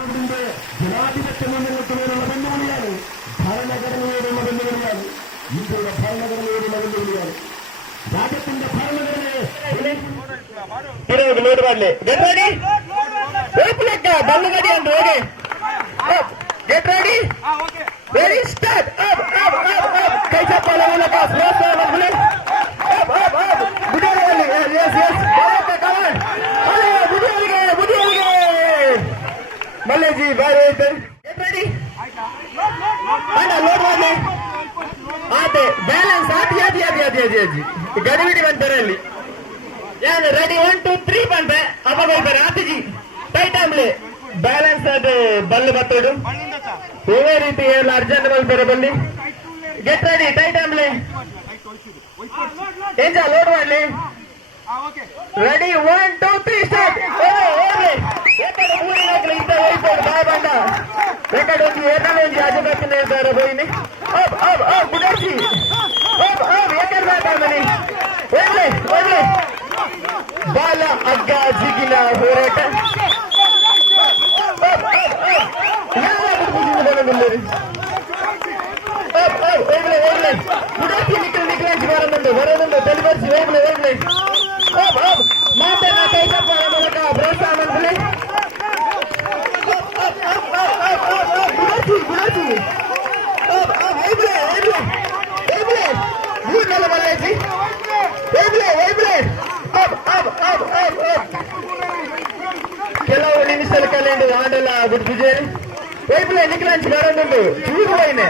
അതിന്റെ ജനാധിപത്യം മുന്നോട്ടുള്ള വെല്ലുവിളിയാണ്. ഭരണഘടനയോടുള്ള വെല്ലുവിളിയാണ്. ഇന്ത്യയുടെ ഭരണഘടനയോടുള്ള വെല്ലുവിളിയാണ്. രാജ്യത്തിന്റെ ഭരണഘടനയെ ലോഡ് പാടില്ലേ? ഗെറ്റ് റെഡി, ബല്ലുകടി ഉണ്ട്. Okay, get ready, ready, start, up, कैसा पाला वाला का slow बोले, up, बुढ़िया वाली, yes, बोले का कमान, अरे बुढ़िया लगे, मल्ले जी बारे इधर, get ready, आना लोड वाले, आते, balance आती, गड़बड़ी बनते रहली, यार ready 1 2 3 बनते, अब बोलते आती जी, tight arm ले, balance आते बल्ले बत्तोड़ू ಇದೇ ರೀತಿ ಎಲ್ಲ ಅರ್ಜೆಂಟ್ ಬಲ್ತಾರೆ ಬಲ್ಲಿ. ಗೆಟ್ ರೆಡಿ, ಟೈಟ್ ಆಮ್ಲೆ ಏಂಜ ಲೋಡ್ ಮಾಡ್ಲಿ. Ready 1 2 3 start. ಎಕಡೆ ಊರಿನಾಗ್ಲಿ ಇಂತ ಹೋಯ್ತು ಬಾಯ್ ಬಂಡ ಎಕಡೆ ಒಂದು ಏನಾದ್ರು ಒಂದು ಆಜುಬಾಜಿನ ಇದ್ದಾರೆ ಹೋಯ್ನಿ. ಗುಡರ್ಸಿ ಎಕಡೆ ಬಾತಾಮನಿ ಒಳ್ಳೆ ಬಾಲ ಅಗ್ಗ ಜಿಗಿನ ಹೋರಾಟ. വരുന്നുണ്ട് തെളിവരിച്ച് വേഗം മാറ്റം പ്രോത്സാഹനം ಕೆಲವು ನಿಮಿಷದ ಕಲೆಂಡು ಆಡಲ್ಲ ಬಿಡ್ಬಿಜೇರಿ ವೈಬ್ಲೆ ನಿಖಿಲಾಂಚ್ ಬರೋದುಂಡು ಚೂರು ಹೋಯ್ನೆ.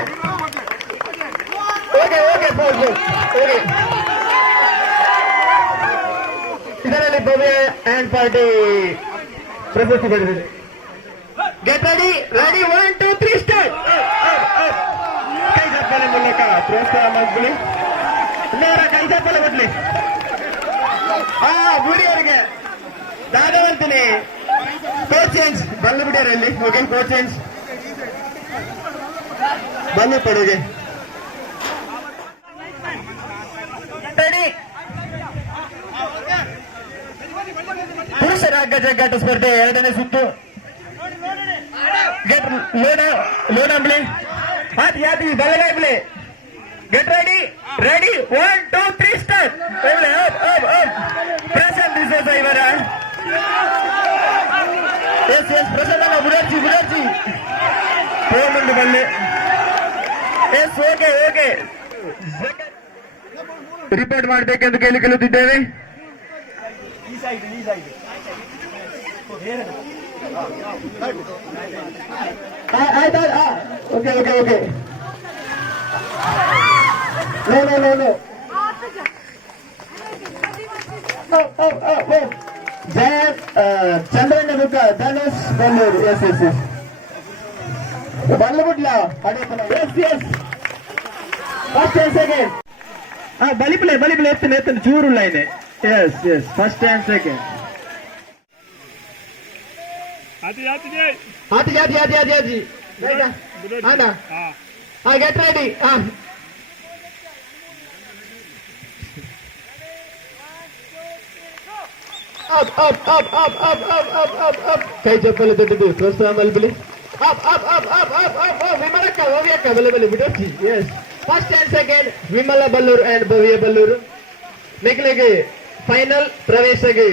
ಓಕೆ ಓಕೆ ಇದರಲ್ಲಿ ಭವ್ಯ ಆ್ಯಂಡ್ ಪಾರ್ಟಿ ಪ್ರಶಸ್ತಿ ಪಡೆದಿದೆ. Get ready 1 2 3 start. ಕೈ ಚಪ್ಪಲ ಮೂಲಕ ಪ್ರೋತ್ಸಾಹ ಮಾಡ್ಕೊಳ್ಳಿ. ಇನ್ನವರ ಕೈ ಚಪ್ಪಲ ಕೊಡ್ಲಿ. ಬುಡಿಯವರಿಗೆ ದಾದವಂತೀನಿ ಕೋಚ್ ಚೇಂಜ್ ಬಲ್ಲು ಬಿಡಿಯವರಲ್ಲಿ. ಓಕೆ, ಕೋಚ್ ಚೇಂಜ್ ಬಲ್ಲು ಪಡೆಗೆ ಪುರುಷರ ಹಗ್ಗ ಜಗ್ಗಾಟ ಸ್ಪರ್ಧೆ ಎರಡನೇ ಸುತ್ತು. ಗೆಟ್ ಲೋಡ್ ಅಂಬ್ಲೆ ಯಾತಿ ಬಲಗಾಯ್ಬ್ಲೆ. Get ready 1 2 3 start. ಪ್ರಶಾಂತ್ ದಿಸೋಸ ಇವರ ಎಸ್ ಪ್ರಶಾಂತ್ ಅಲ್ಲ ಬುಡರ್ಜಿ ಹೋಗುಂಡು ಬಲ್ಲೆ. ಎಸ್ ಓಕೆ ರಿಪೋರ್ಟ್ ಮಾಡಬೇಕೆಂದು ಕೇಳಿಕೊಳ್ಳುತ್ತಿದ್ದೇವೆ. ಆಯ್ತು ಓಕೆ ನೋ ಜಯ ಚಂದ್ರಣ್ಣ ಮುಖ ಧನುಷ್ ಬಲ್ಲೂರು. ಎಸ್ ಬಲ್ಲು ಬಿಡ್ಲ ಎಸ್ ಫಸ್ಟ್ ಅಂಡ್ ಸೆಕೆಂಡ್. ಬಲಿಪ್ಲೆ ಎತ್ತನ ಚೂರುಲ್ಲ ಇದೆ. Yes first and second. ಆತಿ ಗೆಟ್ ರೆಡಿ. ಕೈ ಚಪ್ಪಲು ತೊಟ್ಟಿದ್ದು ಪ್ರೋತ್ಸಾಹ ಮಲ್ಬಲಿ. ವಿಮಲಕ್ಕ ಭವ್ಯಕ್ಕ ಬಲೆ ಬಿಡೋಚಿ. Yes first and second Vimala ಬಲ್ಲೂರು ಅಂಡ್ ಭವ್ಯ ಬಲ್ಲೂರು. ನಿಖಿಲಿಗೆ ಫೈನಲ್ ಪ್ರವೇಶಗೆ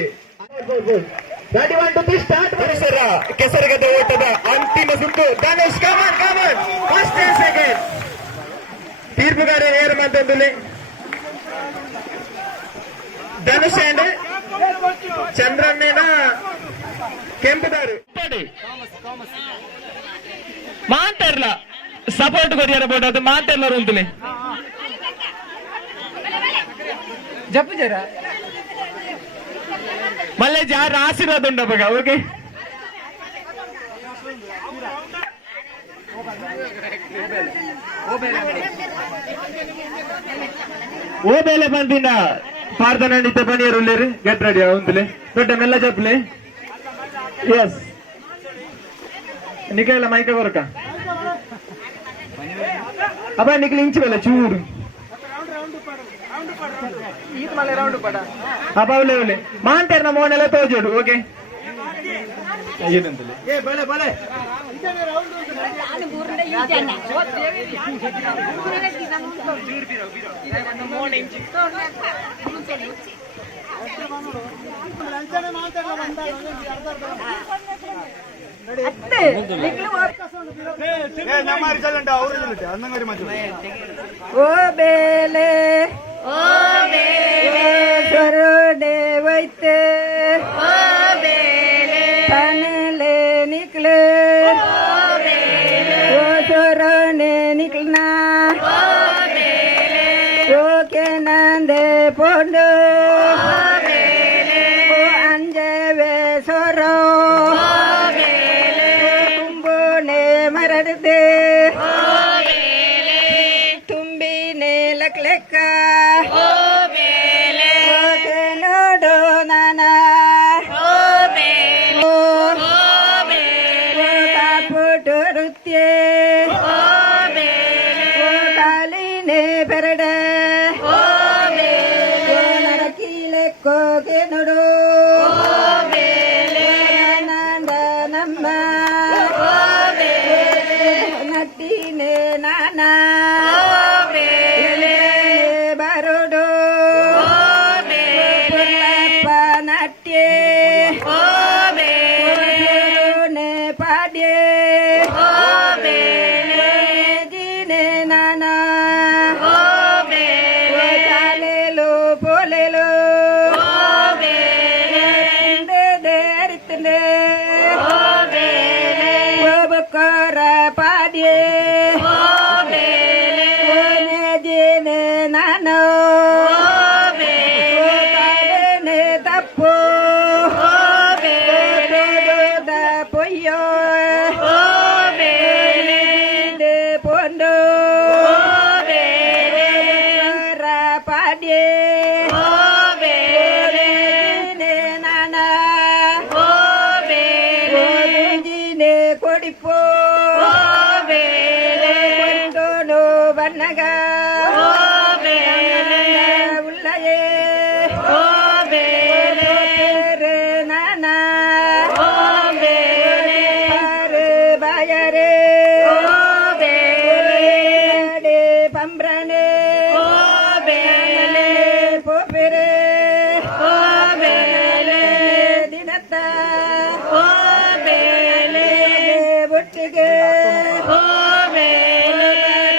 ರೆಡಿ 1 2 3 ಸ್ಟಾರ್ಟ್. ಪರಿಸರ ಕೆಸರುಗದ್ದೆ ಓಟದ ಅಂತಿಮ ಸುತ್ತು. Dhanush come on first and second. ತೀರ್ಪುಗಾರ ನೇರ ಮಾತೊಂದು ಧನುಷ್ ಅಂಡ್ ಚಂದ್ರಣ್ಣನ ಕೆಂಪುದಾರು ಮಾಂತರ್ಲ ಸಪೋರ್ಟ್ ಕೊರಿಯರ ಬೋಟ್ ಅದು ಮಾಂತರ್ಲ ಉಂಟುಲೆ ಜಪ್ಪು ಜರ మళ్ళీ జార ఆశీర్వాదం ఉండగా. ఓకే ఓ బేలే పంపిన పార్థనండి పనియరు లేరు. గెట్ రెడీ అవుందిలే దొడ్డ మెల్ల చెప్పలే. ఎస్ నికల మైక కొరక అబ్బా నికలు ఇంచి వెళ్ళ చూడు ಅಬಾವ್ಲೆ ಮಾಂತೇರ್ನ ಮೋನೆಲ್ಲ ತೋಜೋಡು. ಓಕೆ ಏನಂತಲೇ ಏ ಬಲೆ ಬಲೆ ಓ ಬೇಲೆ ಸರೋಡೆ ವೈತೆ ತನಲೆ ನಿಕ್ಲೆ ಓ ಸರೋನೆ ನಿಕ್ಲನಾ ಓಕೆ ನಂದೆ ಪೋಂಡು ಓ ಅಂಜವೆ ಸೊರೋ ಕುಂಬೋನೆ ಮರಡದೆ ತುಂಬಿನೆ ಲಕ್ಲೆಕ್ಕ ನೋಡು ನಾನ ಕಾಪುಟು ನೃತ್ಯ ಕಾಲಿನೆ ಬೆರಡ ನರಕೀಲೆ ಕೋಗೆ ನೋಡು ನಂದ ನಮ್ಮ ನಟ್ಟಿನೆ ನಾನ ಬರೋಡು ಪುಲ್ಲಪ್ಪ ನಾಟ್ಯ ನೆ ಪಾಡ್ಯ ಜಿನೆ ನಾನ ಚಾಲೆಲು ಪೋಲೆಲು ದೇರಿತನೆ ಬಕ್ಕರ ಪಾಡ್ಯ ಜಿನೆ ನಾನು ತಪ್ಪು ಪೊಯ್ಯೋ ಪೊಂಡು ಪಾಡ್ಯ ನಾನ ಜಿನೆ ಕೊಡಿಪೋ ಕೊಂಡೋನು ಬನ್ನಗ ಉಲ್ಲಯೇ ನಾನ ಬಾಯರೆ ಪಂಬ್ರನೆ ಪೋಪೆರೆ ದಿನತ್ತ ಬೊಟ್ಟಿಗೆ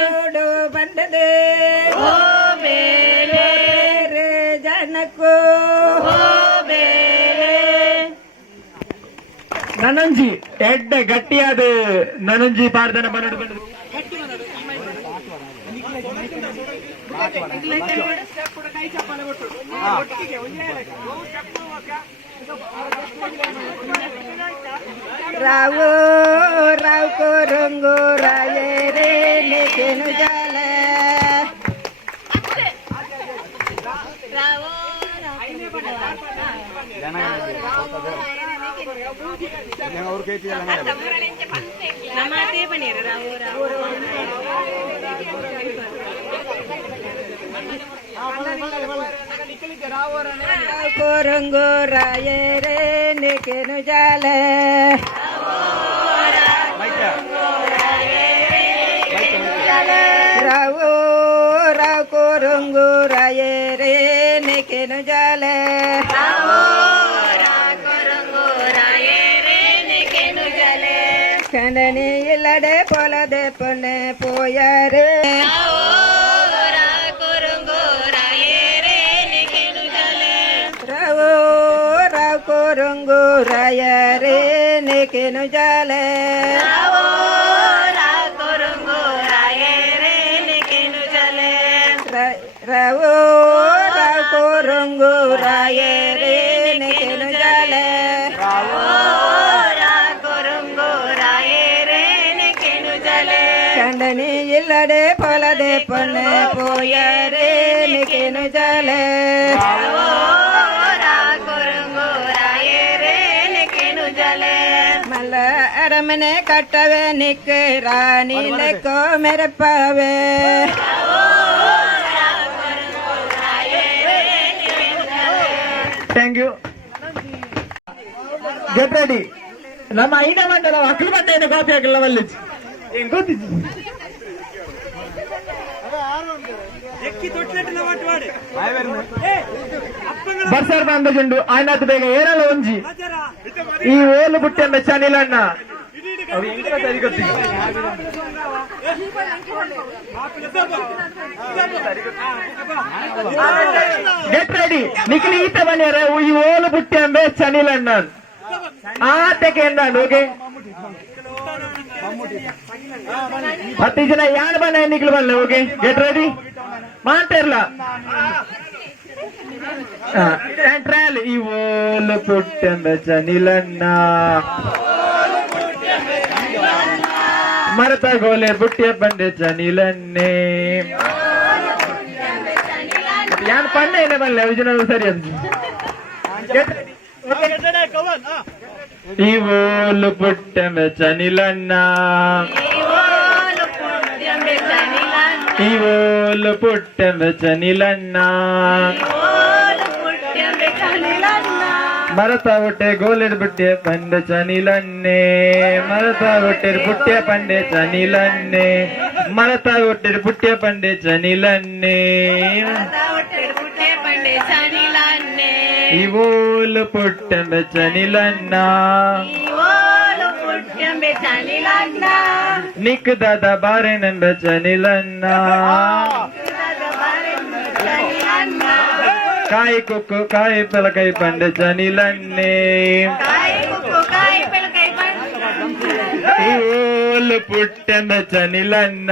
ರೋಡು ಬಂದದೆ ಜನಕ್ಕೂ ನನಂಜಿ ಎಡ್ಡ ಗಟ್ಟಿಯಾದ ನನಂಜಿ ಪಾರ್ದನ ಬನ್ನಡು ಬಂದು ರಾವು ರಾವ್ ಕೊರಂಗು ರಾಯರೆ ನೇಕೆನು ಜಾಲ ಅವ್ರ ಕೈ ಕೊರಂಗು ರಾಯರೆ ನೇಕೆನು ಜಾಲ ರಾವು ರಾವ್ ಕೊರಂಗು ರಾಯರೆ ನೇಕೆನು ಜಾಲ ಕಣನಿ ಇಲ್ಲಡೆ ಪೊಲದೆ ಪೊನ್ನೆ ಪೋಯರೆ ರಾವು ರಾವ್ ಕೊರಂಗು ರಾಯರೆ ನೇಕೆನು ಜಾಲ ರಾವು ರಾವ್ ಕೊರಂಗು ರಾಯರೆ ನೇಕೆನು ಜಾಲ ಕಂಡನಿ ಇಲ್ಲಡೆ ಪೊಲದೆ ಪೊನ್ನೆ ಪೋಯರೆ ನೇಕೆನು ಜಾಲ ಮಲ್ಲ ಅರಮನೆ ಕಟ್ಟವೆ ನಿಕ್ಕ ರಾಣಿ ಲೆಕ್ಕೋ ಮೆರಪವೆ ಥ್ಯಾಂಕ್ ಯು ಗೆಟ್ ರೆಡಿ ನಮ್ಮ ಐನ ಮಂಡಲ ಮಕ್ಕಳು ಬಂದೇನೆ ಕಾಫಿ ಹಾಕಲ್ಲ ಮಲ್ಲಿಜ್ ಹೆಂಗ್ ಗೊತ್ತಿತ್ತು ಬರ್ಸಾರ್ ಬಂದಜುಂಡು ಆಯ್ನಾತ್ ಬೇಗ ಏರಲ್ಲ ಒಂಜಿ ಈ ಓಲು ಬುಟ್ಟೆ ಮೆಚ್ಚಾನಿಲ್ಲ ಅಣ್ಣ ಸರಿ ಗೊತ್ತಿಲ್ಲ ಗೆಟ್ ರೆಡಿ ನಿಖಿಲ್ ಈತ ಬನ್ನಿಯಾರ ಈ ಓಲು ಬುಟ್ಟೆ ಅಂಬೆ ಚನಿಲ್ ಅಣ್ಣ ಆತಕ್ಕೆ ಎಂದಾಂಡು ಓಕೆ 10 ಜನ ಯಾರು ಬನ್ನ ನಿಖಿಲ್ ಬನ್ನ ಓಕೆ ಗೆಟ್ ರೆಡಿ ಮಾತಾಡ್ಲ ಟ್ರಯಲ್ ಈ ಓಲು ಬುಟ್ಟೆ ಅಂಬೆ ಚನಿಲಣ್ಣ ಮರತ ಗೋಲೆ ಬುಟ್ಟಿಯ ಬಂಡೆ ಚನಿಲನ್ನೇ ಯಾನ್ ಪಣ್ಣ ಏನೇ ಬರಲ್ಲ ವಿಜಯನ ಸರಿ ಅಂತ ಈ ಓಲು ಪುಟ್ಟೆಂಬೆ ಚನಿಲಣ್ಣ ಈ ಓಲು ಪುಟ್ಟೆಂಬೆ ಚನಿಲಣ್ಣ ಮರತ ಹೊಟ್ಟೆ ಗೋಲೆಡ್ ಬುಟ್ಟೆ ಪಂಡೆ ಚನಿಲನ್ನೇ ಮರತ ಹೊಟ್ಟೆ ಬುಟ್ಟೆ ಪಂಡೆ ಚನಿಲನ್ನೇ ಮರತ ಹೊಟ್ಟೆ ಬುಟ್ಟೆ ಪಂಡೆ ಚನಿಲನ್ನೇ ಇವೋಲು ಪುಟ್ಟೆಂಬೆ ಚನಿಲಣ್ಣ ನಿಕ್ ದಾದ ಬಾರೆನೆಂಬೆ ಚನಿಲಣ್ಣ ಕಾಯಿ ಕುಕ್ಕು ಕಾಯಿ ಪಲಕೈ ಪಂಡೆ ಚನಿಲನ್ನೇ ಓಲು ಪುಟ್ಟೆಂಬೆ ಚನಿಲಣ್ಣ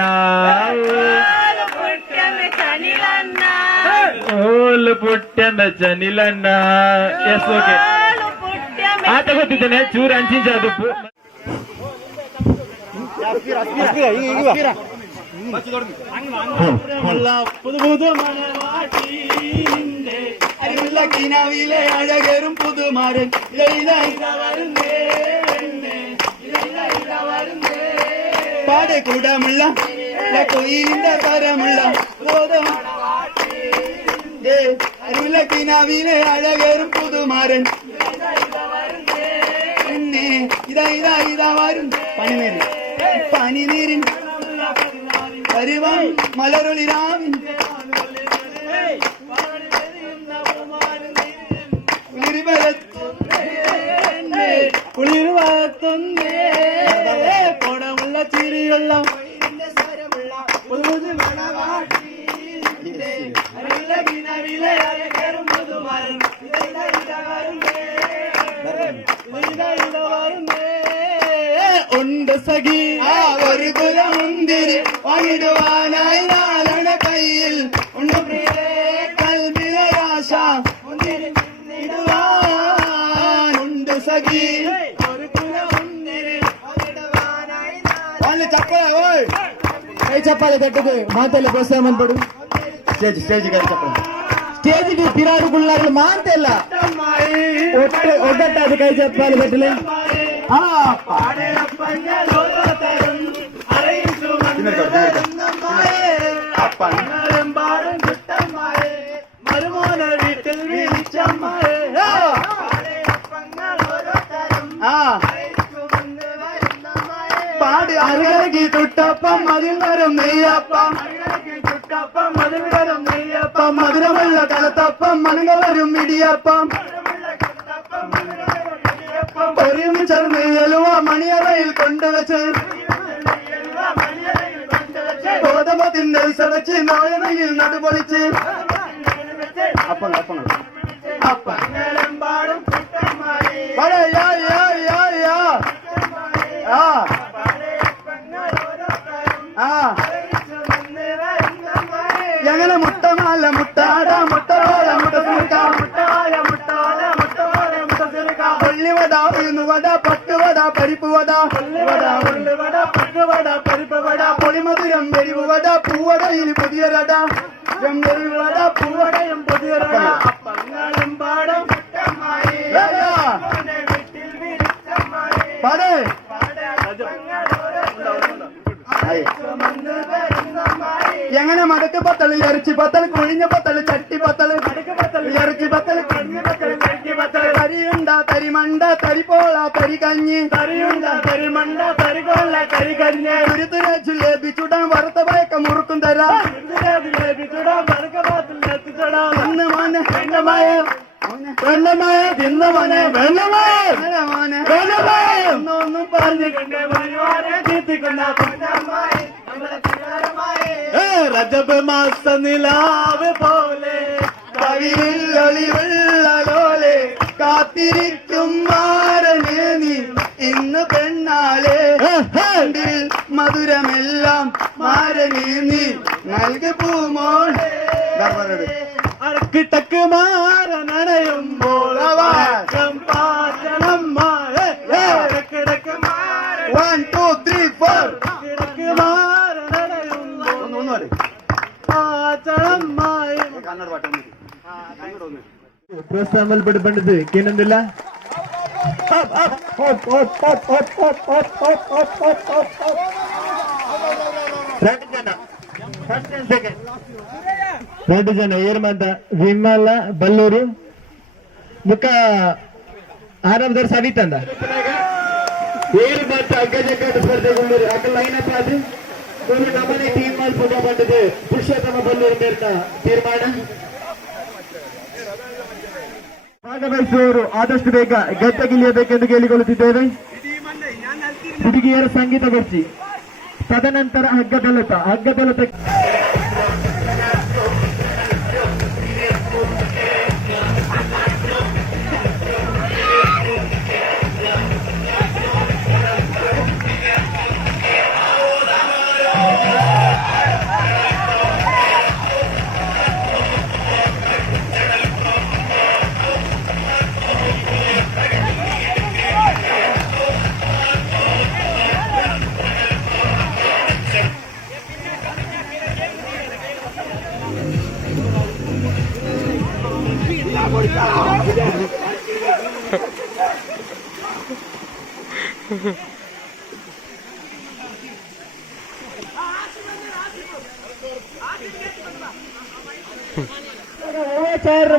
ಓಲು ಪುಟ್ಟೆಂಬೆ ಚನಿಲಣ್ಣ ಎಸ್ ಓಕೆ ಆತ ಗೊತ್ತಿದ್ದೇನೆ ಚೂರು ಅಂಚಿಂಚ ಅದು കിനാവിലെ അഴകരും പുതുമാരൻ പാടെ കൂടമുള്ള കൊയിലിന്റെ തരമുള്ള കിനാവിലെ അഴകരും പുതുമാരൻ ഇതാ ഇതാ ഇതാ വരും പനിനീരിൻ വരുവാൻ മലരൊളിരാവിൻ കുളിർവാത്തൊന്നേ കൊടമുള്ള ചിരിയുള്ള ഉണ്ട് സഖി ഒരു കുലമുന്തിരി വാങ്ങിടുവാനായി നാളണ കയ്യിൽ ഉണ്ട് പ്രിയേ കൽബിലെ ആശ ഉണ്ട് സഖി ഒരു കുലമുന്തിരി వాళ్ళు చెప్పలే ఓయ్ కై చెప్పాలి గట్టుకు మాతల్లి ప్రోత్సాహం పడు స్టేజ్ కై చెప్పండి స్టేజ్ కి పిరాడుకున్నారు మాంతెల్ల ఒక్కట అది కై చెప్పాలి గట్టులే മരുമോന വീട്ടിൽ പാടി അറുകലകി തുട്ടപ്പം അതിൽ വരും നെയ്യപ്പം മധുരമുള്ള കലത്തപ്പം മനുക വരും ഇടിയപ്പം ഒരുമിച്ചേർന്ന് എലുവ മണിയറയിൽ കൊണ്ടുവച്ച് ഗോതമ്പത്തിന്റെ വിസവച്ച് നോയനയിൽ നടുപൊളിച്ച് അപ്പങ്ങളെമ്പാടും എങ്ങനെ മുട്ടമാല മുട്ടാട മുട്ടറോല മുട്ട ഉള്ളിവട ഉഴുന്നുവട പട്ടുവട പരിപ്പുവട പരിപ്പുവട പൊളിമധുരം വെരിവുവട പൂവടയിൽ പുതിയൊരട വട പൂവടയും പുതിയൊരട അപ്പങ്ങളും പാടും പാടേ എങ്ങനെ മടക്ക് പത്തല് ഇറച്ചി പത്തല് കുഴിഞ്ഞ പത്തല് ചട്ടി പത്തല് മടക്ക് പത്തല് ഇറച്ചി പത്തല് കുഴിഞ്ഞ പത്തല് ചട്ടി പത്തല് തരിയുണ്ട തരിമണ്ട തരിപ്പോള തരി കഞ്ഞി തരിയുണ്ട തരിമണ്ട തരിപോള തരി കഞ്ഞി തുരുത്തുര ജിലേബി ചുടാൻ വറുത്ത പയക്ക മുറുക്കും തരാം ജിലേബി ചുടാൻ വറുക്ക പാത്തിൽ എത്തിച്ചടാം ഒന്ന് മോനെ വെണ്ണമായ വെണ്ണമായ തിന്ന മോനെ വെണ്ണമായ മോനെ വെണ്ണമായ ഒന്നും പറഞ്ഞു കണ്ടേ വരുവാനെ ചീത്തിക്കൊണ്ട രജബ് മാസ നിലാവ് പോലെ കവിളിലൊളിവെള്ളോലെ കാത്തിരിക്കും മാരനെ നീ ഇന്ന് പെണ്ണാളെ മധുരമെല്ലാം മാരനെ നീ നൽകു പൂമോളെ അടക്കിട്ടക്ക് മാറനടയുമ്പോൾ പാചനം കിടക്ക് 1 2 3 4 കിടക്ക് മാറനടയുമ്പോൾ പാചനമായി കന്നഡ പാട്ട് ಪ್ರೋತ್ಸಾಹ ಪಡ್ಬಂಡದು ಏನಂದಿಲ್ಲ రెండు జನ ಏರ್ಮಂತ ವಿಮಲ ಬಲ್ಲೂರು ಮುಖ ಆರಂಭದವ್ರು ಸವಿತಂದ ಏರು ಮತ್ತು ಅಗ್ಗಜಗ್ಗಾಟ ಸ್ಪರ್ಧೆಗೊಂಡರು ಅಕ್ಕ ಲೈನಪ್ ಅದು ಒಂದು ನಮ್ಮನೆ ಟೀಮ್ ಅಲ್ಲಿ ಫೋಟೋ ಬಂದಿದೆ ಪುರುಷೋತ್ತಮ ಬಲ್ಲೂರು ಮೇಲ್ಕ ತೀರ್ಮಾನ ಭಾಗವಹಿಸುವವರು ಆದಷ್ಟು ಬೇಗ ಗೆದ್ದಗಿಳಿಯಬೇಕೆಂದು ಕೇಳಿಕೊಳ್ಳುತ್ತಿದ್ದೇವೆ ಹುಡುಗಿಯರ ಸಂಗೀತ ಬರ್ಚಿ ತದನಂತರ ಹಗ್ಗದೊಲತ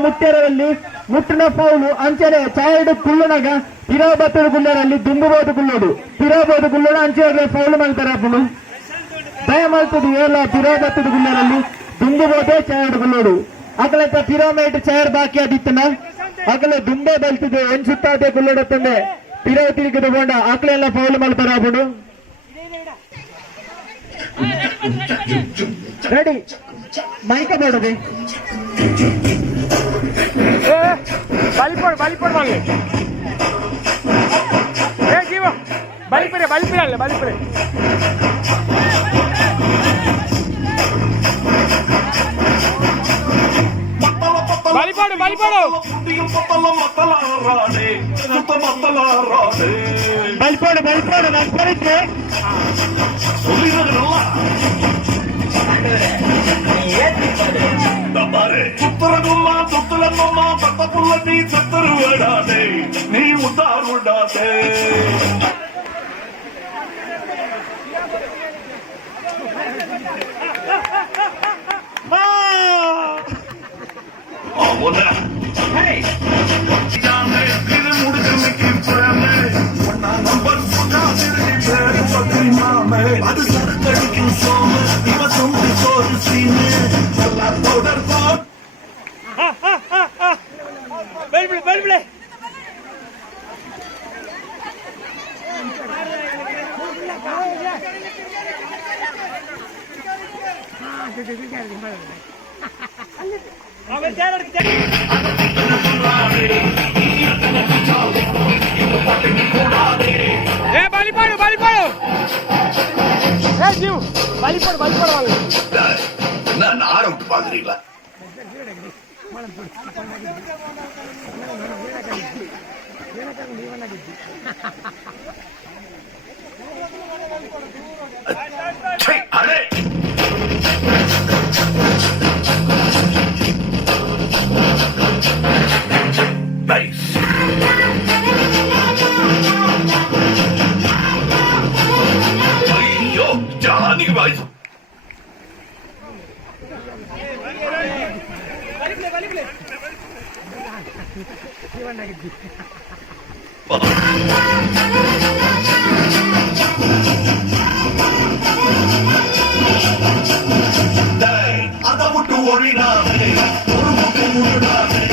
ಮುಟ್ಟರಲ್ಲಿ ಮುಟ್ಟಿನ ಫೌಲು ಅಂಚನೆ ಚಾಯಡು ಕುಳ್ಳನಾಗ ತಿರೋಬತ್ತದ ಗುಳ್ಳರಲ್ಲಿ ದುಂಬುಬೋದು ಗುಳ್ಳೋಡು ತಿರೋಬೋದು ಗುಳ್ಳೋಡು ಅಂಚೆಗೆ ಫೌಲು ಮಾಡ್ತಾರೆ ಅಪ್ಪನು ಭಯ ಮಾಡ್ತದೆ ಎಲ್ಲ ತಿರೋಬತ್ತದ ಗುಳ್ಳರಲ್ಲಿ ದುಂಬುಬೋದೇ ಚಾಯಡು ಗುಳ್ಳೋಡು ಅಗಲತ್ತ ಪಿರೋಮೇಟ್ ಚೇರ್ ಬಾಕಿ ಆದಿತ್ತನ ಅಗಲ ದುಂಬೆ ಬಲ್ತಿದೆ ಒಂದ್ ಗುಳ್ಳೋಡತ್ತಂದೆ ಪಿರೋ ತಿರುಗಿ ತಗೊಂಡ ಆಕಳೆಲ್ಲ ಫೌಲ್ ಮಾಡ್ತಾರ ಅಪ್ಪನು ರೆಡಿ ಮೈಕ ಮಾಡೋದು ಬಲಿಪಡ ಜೀವ ಬಲಿಪಿರಲ್ಲ ಬಲಿಪಿರ ಬಲಿಪಾಡು ಬಲಿಪಾಡು ನಾನು ಬರೀತೆ சுத்தரகும்மா சுத்தலம்மா பத்த புள்ள நீ சத்தரு விடாதே நீ உத்தார் விடாதே இது முடிச்சு நம்பர் அது சரக்கடிக்கும் சோம இவ சொந்த சோறு சீனு பவுடர் போட் ಬಲಿಬಿಳೆ ಬಲಿಪಾಡು ஜீவ் ಬಲಿಪಾಡು நான் ஆரம்பிட்டு பாக்குறீங்களா அடே நைஸ் ஐயோ ஜானி ಈಗ ಬಾಯ್ಸು அத விட்டு ஒழிடாதே ஒரு முட்டு உருடாதே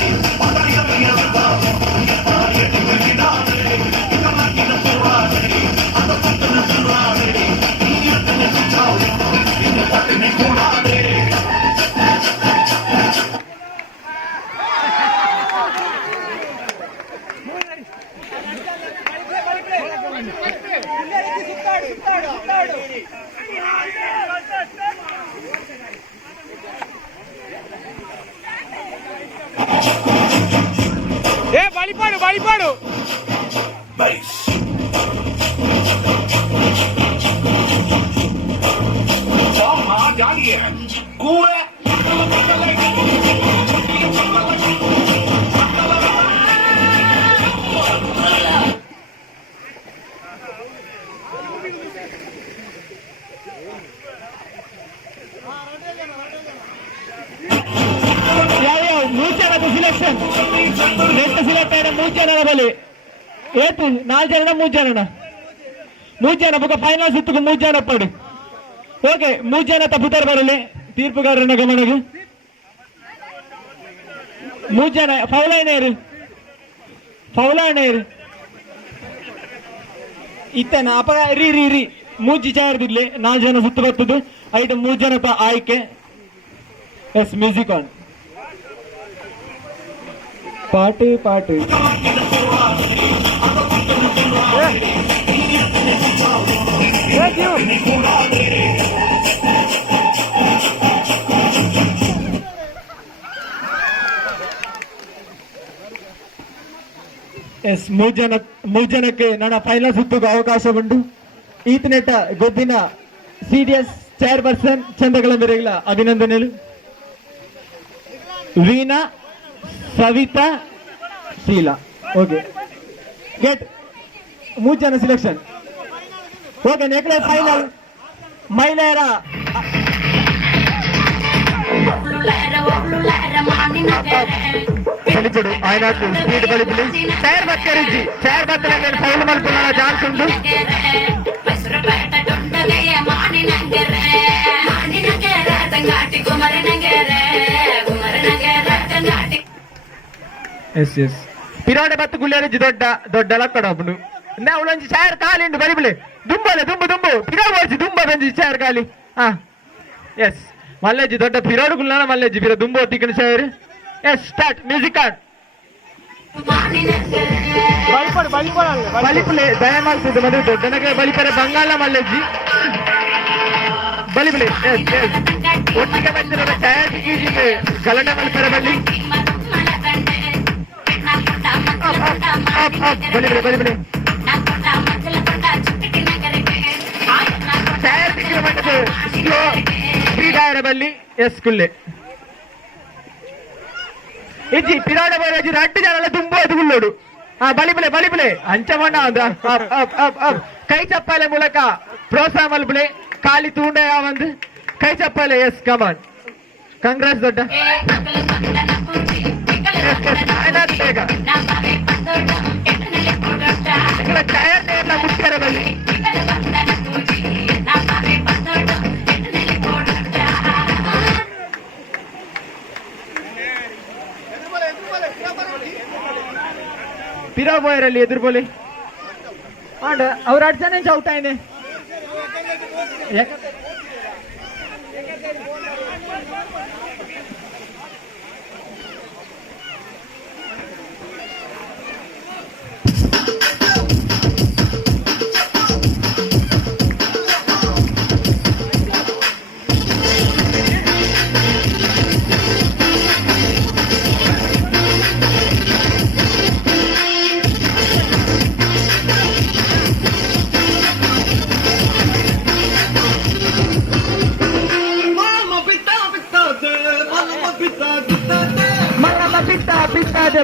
బలిపాడు బైస్ జాగియే కూవే ಸಿಲೆಕ್ಷನ್ ನೆಟ್ ಸಿಲೆಕ್ಟ್ ಆದ 3 ಜನರ ಬಲಿ ಏತು 4 ಜನ 3 ಜನ ಬೊಕ ಫೈನಲ್ ಸುತ್ತುಕು 3 ಜನ ಪಡು ಓಕೆ 3 ಜನ ತಪ್ಪುತ್ತಾರೆ ಬರಲಿ ತೀರ್ಪುಗಾರನ ಗಮನಕ್ಕೆ 3 ಜನ ಫೌಲಾನೇರು ಇತ್ತನ ಅಪ ರೀ ಮೂಜಿ ಚಾರ್ದಿರ್ಲಿ 4 ಜನ ಸುತ್ತು ಬರ್ತದ್ದು ಐಟಮ್ 3 ಜನ ಆಯ್ಕೆ ಎಸ್ ಮ್ಯೂಸಿಕ್ ಆನ್ ಪಾಟು ಎಸ್ 3 ಜನಕ್ಕೆ ನನ್ನ ಫೈನಲ್ ಸುತ್ತಿಗೆ ಅವಕಾಶ ಉಂಟು ಈತನೆಟ್ಟ ಗೊದ್ದಿನ CDS ಚೇರ್ಪರ್ಸನ್ ಚಂದಗಳ ಮೇರೆಗಳ ಅಭಿನಂದನೆಗಳು ವೀಣಾ ಸವಿತಾ ಶೀಲಾ ಓಕೆ ಗೆಟ್ 3 ಜನ ಸಿಲೆಕ್ಷನ್ ಓಕೆ ನೆಕ್ಸ್ಟ್ ಫೈನಲ್ ಮಹಿಳೆಯರ ಬಲಿಪಡು ఆయన స్పీడ్ బలిపులు చైర్ బక్కరించి చైర్ బక్కల ఫైల్ మల్పున ఛాన్స్ ఉంది ಎಸ್ ಪಿರಾಡೆ ಬತ್ತು ಗುಳ್ಳೆರಜ್ಜಿ ದೊಡ್ಡ ಲಕ್ಕಡಪ್ಪನು ಅವಳೊಂಜಿ ಚೇರ್ ಖಾಲಿ ಉಂಟು ಬಲಿಬುಲೆ ದುಂಬು ಪಿರಾಡ್ ದುಂಬ ಬಂಜಿ ಚೇರ್ ಖಾಲಿ ಹಾ ಎಸ್ ಮಲ್ಲೆಜ್ಜಿ ದೊಡ್ಡ ಪಿರಾಡು ಗುಳ್ಳ ಮಲ್ಲೆಜ್ಜಿ ಪಿರ ದುಂಬು ಒಟ್ಟಿಗಿನ chair yes start music on ಬಲಿಪುಲೆ ದಯಮಾಡ್ತಿದ್ದು ಮದುವೆ ದೊಡ್ಡನಗೆ ಬಲಿಪರೆ ಬಂಗಾಳ ಮಲ್ಲೆಜ್ಜಿ ಬಲಿಬುಲೆ ಒಟ್ಟಿಗೆ ಬಂದಿರೋ ಛಾಯಾ ಗಲಂಡ ಮಲ್ಪರೆ ಬಲ್ಲಿ ಬಲಿಬುಲೆ ಛಾಯಾ ಸ್ಲೋ ಕ್ರೀಡಾಯರ ಬಲ್ಲಿ ಎಸ್ ಕುಲ್ಲೆ ಇಜ್ಜಿ ಪಿರಾಡ ಬರಜಿ 2 ಜನల ದುಂಬೋದು ಗುಳ್ಳೋಡು ಬಲಿಬುಲೆ ಅಂಚಮಣ್ಣ ಕೈ ಚಪ್ಪಾಲೆ ಮೂಲಕ ಪ್ರೋತ್ಸಾಹ ಮಲ್ಬುಲೆ ಖಾಲಿ ತೂಂಡ ಯಾವಂದು ಕೈ ಚಪ್ಪಾಲೆ ಎಸ್ ಕಮಾನ್ ಕಾಂಗ್ರೆಸ್ ದೊಡ್ಡ ಬೇಗ ಛಾಯಾ ಮುಖ್ಯರ ಬಲ್ಲಿ ಪಿರಾಬೋಯರಲ್ಲಿ ಎದುರ್ಬೋಲಿ ಅವ್ರ 8 ಜನ ಔಟ್ ಆಯ್ನೆ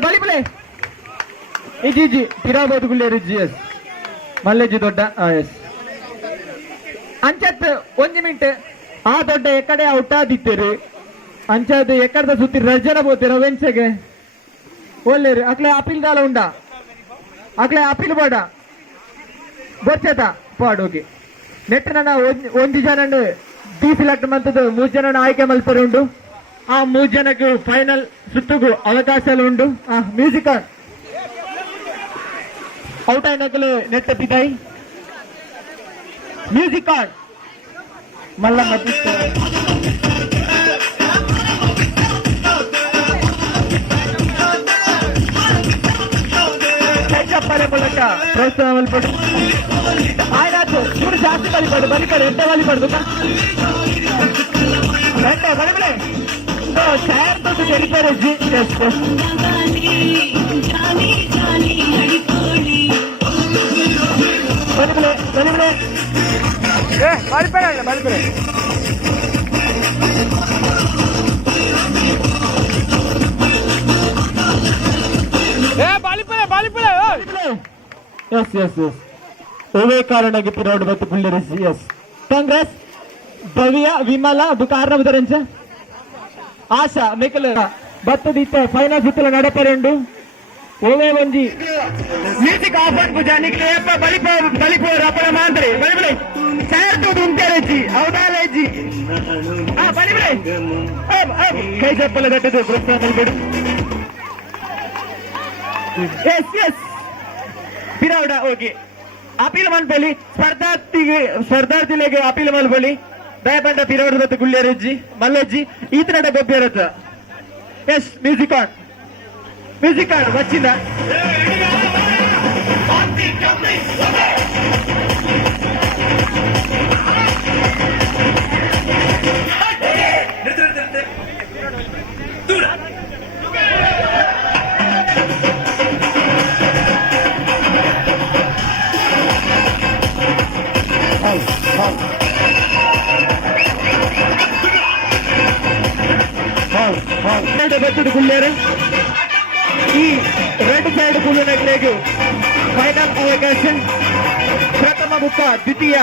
ಬಲಿಬುಲೆ ಇಜಿ ಪಿರಾಬೋದು ಗುಳ್ಳೆರು ಜಿ ಎಸ್ ಮಲ್ಲೆಜ್ಜಿ ದೊಡ್ಡ ಎಸ್ ಅಂಚತ್ 1 ಮಿನಿಟ್ ಆ ದೊಡ್ಡ ಎಕಡೆ ಔಟ್ ಆದಿತ್ತೇರಿ ಅಂಚದ್ ಎಕಡದ ಸುತ್ತಿ ರಜನ ಬೋತೀರ ವೆಂಚೆಗೆ ಒಳ್ಳೆರಿ ಅಕ್ಲೆ ಅಪೀಲ್ ದಾಲ ಉಂಡ ಅಕ್ಲೆ ಅಪೀಲ್ ಬೇಡ ಗೊಚ್ಚತ ಪಾಡೋಗಿ ನೆಟ್ ನನ್ನ 1 ಜನ ಡಿ ಸಿಲೆಕ್ಟ್ ಮಂತದ್ದು 3 ಜನ ಆಯ್ಕೆ ಮಲ್ಪರೆ ಉಂಡು ಆ 3 ಜನಕ್ಕೆ ಫೈನಲ್ ಸುತ್ತುಗೂ ಅವಕಾಶ ಉಂಡು ಮ್ಯೂಸಿಕ್ ಔಟ್ ಆಯ್ನಕಲು ನೆಟ್ ಬಿದಾಯಿ ಮ್ಯೂಸಿಕ್ ಆನ್ ಮಲ್ಲ ಮತ್ತೆ ಚಪ್ಪಲೆ ಮೂಲಕ ಪ್ರೋತ್ಸಾಹ ಮಲ್ಪಡು ಆಯ್ತು ಇವರು ಜಾಸ್ತಿ ಬಲಿಪಡು ಎಂತ ಬಲಿಪಡ್ದು ಎಂತ ಬಲಿಬಳೆ ಚಾರ್ ತಂದು ತೆರಿತಾರೆ ಬಲಿಬಳೆ ಬಲಿಪಡೆ ಎಸ್ ಎಸ್ ಎಸ್ ಒವೇ ಕಾರಣಕ್ಕೆ ಪಿರೋಡ್ ಬತ್ತು ಪುಳ್ಳಿರಿಸಿ ಎಸ್ ಕಾಂಗ್ರೆಸ್ ಭವ್ಯ ವಿಮಲ ಕಾರಣ ಬುದರಂಚ ಆಶಾ ಮೇಕಲ ಬತ್ತದಿತ್ತ ಫೈನಲ್ ಸುತ್ತಲ ನಡಪರೆಂಡು ಓವೇ ಒಂಜಿ ಮ್ಯೂಸಿಕ್ ಆಫನ್ ಪುಜಾನಿಕ್ ಬಲಿಪೋ ರಪಣ ಮಾಂತ್ರಿ ಬಲಿಬಳೆ ಚಾರ್ತುದು ಉಂಟೆರಜ್ಜಿ ಅವದಾಲಜ್ಜಿ ಬಲಿಬಳೆ ಕೈ ಚಪ್ಪಲ ಗಟ್ಟದು ಪ್ರೋತ್ಸಾಹ ಮಲ್ಬೇಡು ಎಸ್ ಎಸ್ ಪಿರಾವಡ ಓಕೆ ಅಪೀಲ್ ಮಲ್ಪಲಿ ಸ್ಪರ್ಧಾರ್ಥಿಗಳಿಗೆ ಅಪೀಲ್ ಮಲ್ಪಲಿ ದಯಪಂಡ ಪಿರಾವಡ ಬತ್ತು ಗುಳ್ಳೆರಜ್ಜಿ ಮಲ್ಲಜ್ಜಿ ಈತನಡ ಗೊಬ್ಬರತ ಎಸ್ ಮ್ಯೂಸಿಕ್ ಆನ್ వచ్చింದ బెత్తుడు గుళ్ళేరు ఈ 2 సైడ్ గుళ్ళనట్లేగు ఫైనల్ అవకాశం ప్రథమ ముక్క ద్వితీయ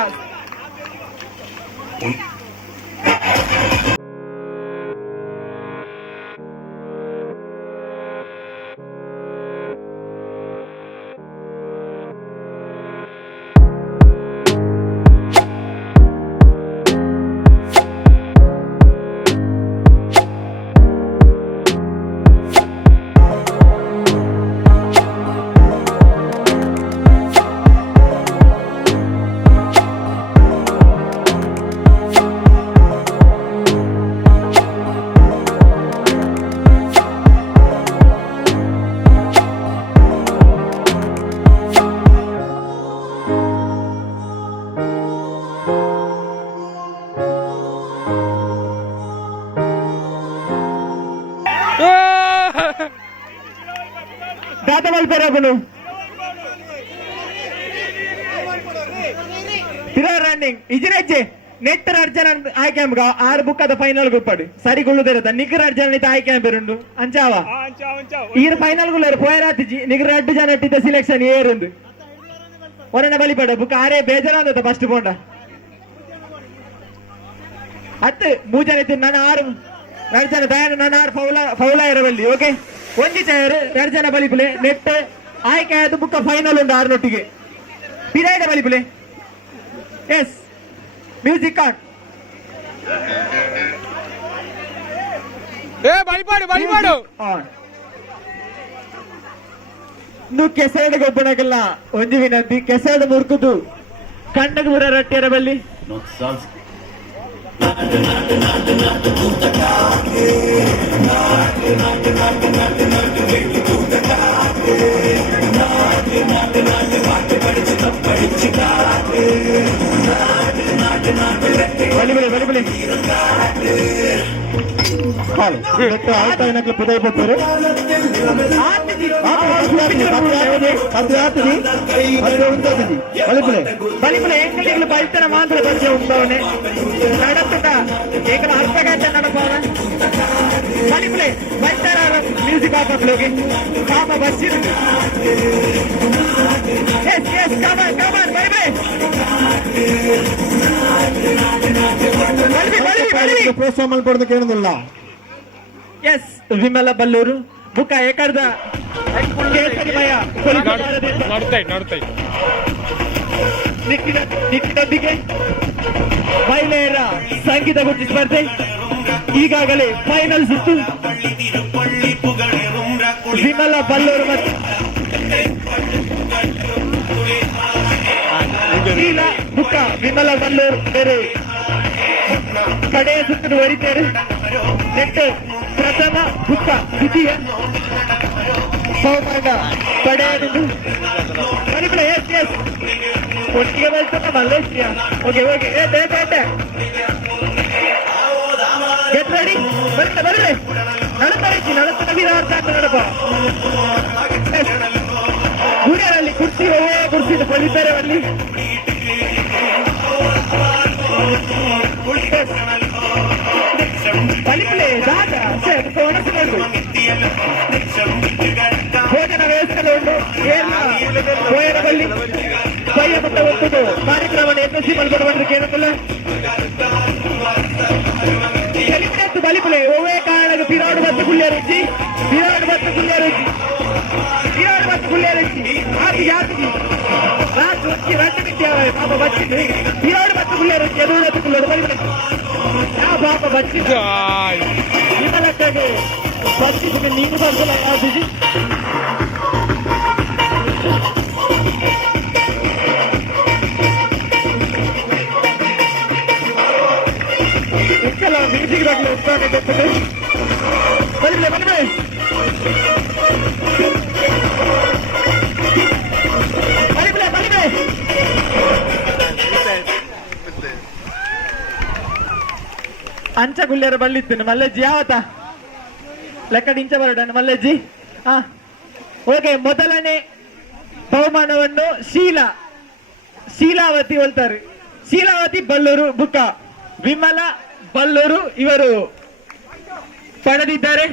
ದಾತ ಮಲ್ಪೆರಗುನು ತಿರ ರನ್ನಿಂಗ್ ಇಜಿನೆಜ್ಜೆ ನೆಟ್ಟರ್ ಅರ್ಜನ ಆಯ್ಕೆ 6 ಬುಕ್ಕದ ಫೈನಲ್ ಗುಪ್ಪಡು ಸರಿ ಗುಳ್ಳುದಿರತ್ತ ನಿಗ್ರ ಅರ್ಜನ ಆಯ್ಕೆ ಬೇರುಂಡು ಅಂಚಾವ ಈರ ಫೈನಲ್ ಗುಳ್ಳರು ಪೋಯರಾತಿಜಿ ನಿಗ್ರ 2 ಜನ ಇಟ್ಟಿದ್ದ ಸಿಲೆಕ್ಷನ್ ಏರುಂದು ಒರನ ಬಲಿಪಡ ಬುಕ್ ಆರೇ ಬೇಜಾರಂದ ಫಸ್ಟ್ ಪೋಂಡ 10 3 ಜನ ಇತ್ತು ನಾನು 6 2 ಜನ ದಯಾನ ನಾನು 6 ಫೌಲ ಇರಬಲ್ಲಿ ಓಕೆ ಒಂಜಿ ಚೇರ್ 2 ಜನ ಬಲಿಪುಲೆ ನೆಟ್ ಆಯ್ಕೆ ಆಯ್ತು ಬುಕ್ಕ ಫೈನಲ್ ಉಂಡು 6 ನೊಟ್ಟಿಗೆ ಪಿರಾಯ್ಡ ಬಲಿಪುಲೆ ಎಸ್ ಮ್ಯೂಸಿಕ್ ಆನ್ ಬಲಿಪಾಡು నువ్వు కెసైడ్ గొప్పనకల్ల ಒಂಜಿ ವಿನಂತಿ ಕೆಸೈಡ್ ಮುರ್ಕುದು ಕಂಡಗ ಬುರ ರಟ್ಟಿಯರ ಬಲ್ಲಿ ಬಲಿಬಲಿ ಆಯ್ತು ಪುದೈ ಬರ್ತಾರೆ ಬಲಿಪುಲೆ ಎಂಕಲಿಗಳು ಬಲಿತನ ಮಾತ್ರ ಪರಿಚಯ ಉಂಟವನೆ ನಡತುಟ ಏಕಲ ಅರ್ಥಗಾತ ನಡಪವನ ಬಲಿಪುಲೆ ಬೈತಾರ ಮ್ಯೂಸಿಕ್ ಹಾಕೋಗ್ಲೋಗಿ ಪಾಪ ಬರ್ಸಿರು yes yes come on bye bye ಪ್ರೋತ್ಸಾಹ ಮಾಡ್ಕೊಡೋದಕ್ಕೆ ಏನದಿಲ್ಲ. ಎಸ್ ವಿಮಲ ಬಲ್ಲೂರು ಬುಕ್ಕ ಏಕರ್ದ ಕೇಸರಿಮಯ ನಿಟ್ಟಿನೊಂದಿಗೆ ಮಹಿಳೆಯರ ಸಂಗೀತ ಗುರುತು ಸ್ಪರ್ಧೆ ಈಗಾಗಲೇ ಫೈನಲ್ ಸುತ್ತು ವಿಮಲ ಬಲ್ಲೂರು ಮತ್ತು ಶೀಲ ಬುಕ್ಕ ವಿಮಲ ಬಲ್ಲೂರು ಬೇರೆ ಕಡೆಯ ಸುತ್ತನ್ನು ಹೊರಿತಾರೆ. ನೆಟ್ಟು ಪ್ರಥಮ ಬುಕ್ಕ ದ್ವಿತೀಯ ಬಹುಮಾನ ಪಡೆಯಲು ಎಸ್ ಎಸ್ ಒಟ್ಟಿಗೆ ಬರ್ತದೆ ಮಲ್ಲೇಶ್ವರ. ಓಕೆ ಓಕೆ ಗೆಟ್ ರೆಡಿ ಬರ್ರೆ ನಡುತ್ತಾರೆ ವಿರಾರ್ಥ ನಡಪ ಗುಡಿಯಲ್ಲಿ ಕುರ್ಚಿ ಕುರ್ಚಿ ಬಂದಿದ್ದಾರೆ ಅಲ್ಲಿ. ಬಲಿಪ್ಲೆ ದಾದ ಭೋಜನ ವ್ಯವಸ್ಥೆ ಉಂಟು. ಬಲ್ಲಿ ಕೊಯ್ಯ ಪಟ್ಟ ಒತ್ತುದು ಕಾರ್ಯಕ್ರಮ ಯಶಸ್ವಿ ಮಲ್ಕೊಡುವಂತ ಕೇಳುತ್ತಿಲ್ಲ. ಬಲಿಪ್ಲೆ ಒವ್ವೇ ಕಾರಣಕ್ಕೆ ಪಿರಾಡು ಮತ್ತು ಗುಳ್ಳೆ ರುಚಿ ಆಗಿ ಜಾತಿ ಪಾಪ ಬಚ್ಚಿದ್ದು ಪಿರಾಡು ಮತ್ತು ಗುಳ್ಳೆ ರುಚಿ ಎದುರು ಹತ್ತುಕೊಳ್ಳೋದು ಬಲಿಪ್ಲೆ ಯಾವ ಪಾಪ ಬಚ್ಚಿದ್ದು ವಿಮಲಕ್ಕಾಗಿ ಬಚ್ಚಿದ್ದಕ್ಕೆ ನೀನು ಬರ್ಸಲ್ಲ ಯಾವ್ದು ಇದಕ್ಕೆಲ್ಲ ಮ್ಯೂಸಿಕ್ ದಾಖಲೆ ಉತ್ಸಾಹ ಬಲಿಪ್ಲೆ ಅಂಚ ಗುಳ್ಳೆರ ಬಳ್ಳಿತ್ತು ಮಲ್ಲೆಜ್ಜಿ ಯಾವತ್ತ ಲೆಕ್ಕಡಿಂಚ ಬರೋಣ ಮಲ್ಲೆಜ್ಜಿ. ಓಕೆ, ಮೊದಲನೇ ಬಹುಮಾನವನ್ನು ಶೀಲಾವತಿ ಹೇಳ್ತಾರೆ. ಶೀಲಾವತಿ ಬಲ್ಲೂರು ಬುಕ್ಕ ವಿಮಲ ಬಲ್ಲೂರು ಇವರು ಪಡೆದಿದ್ದಾರೆ.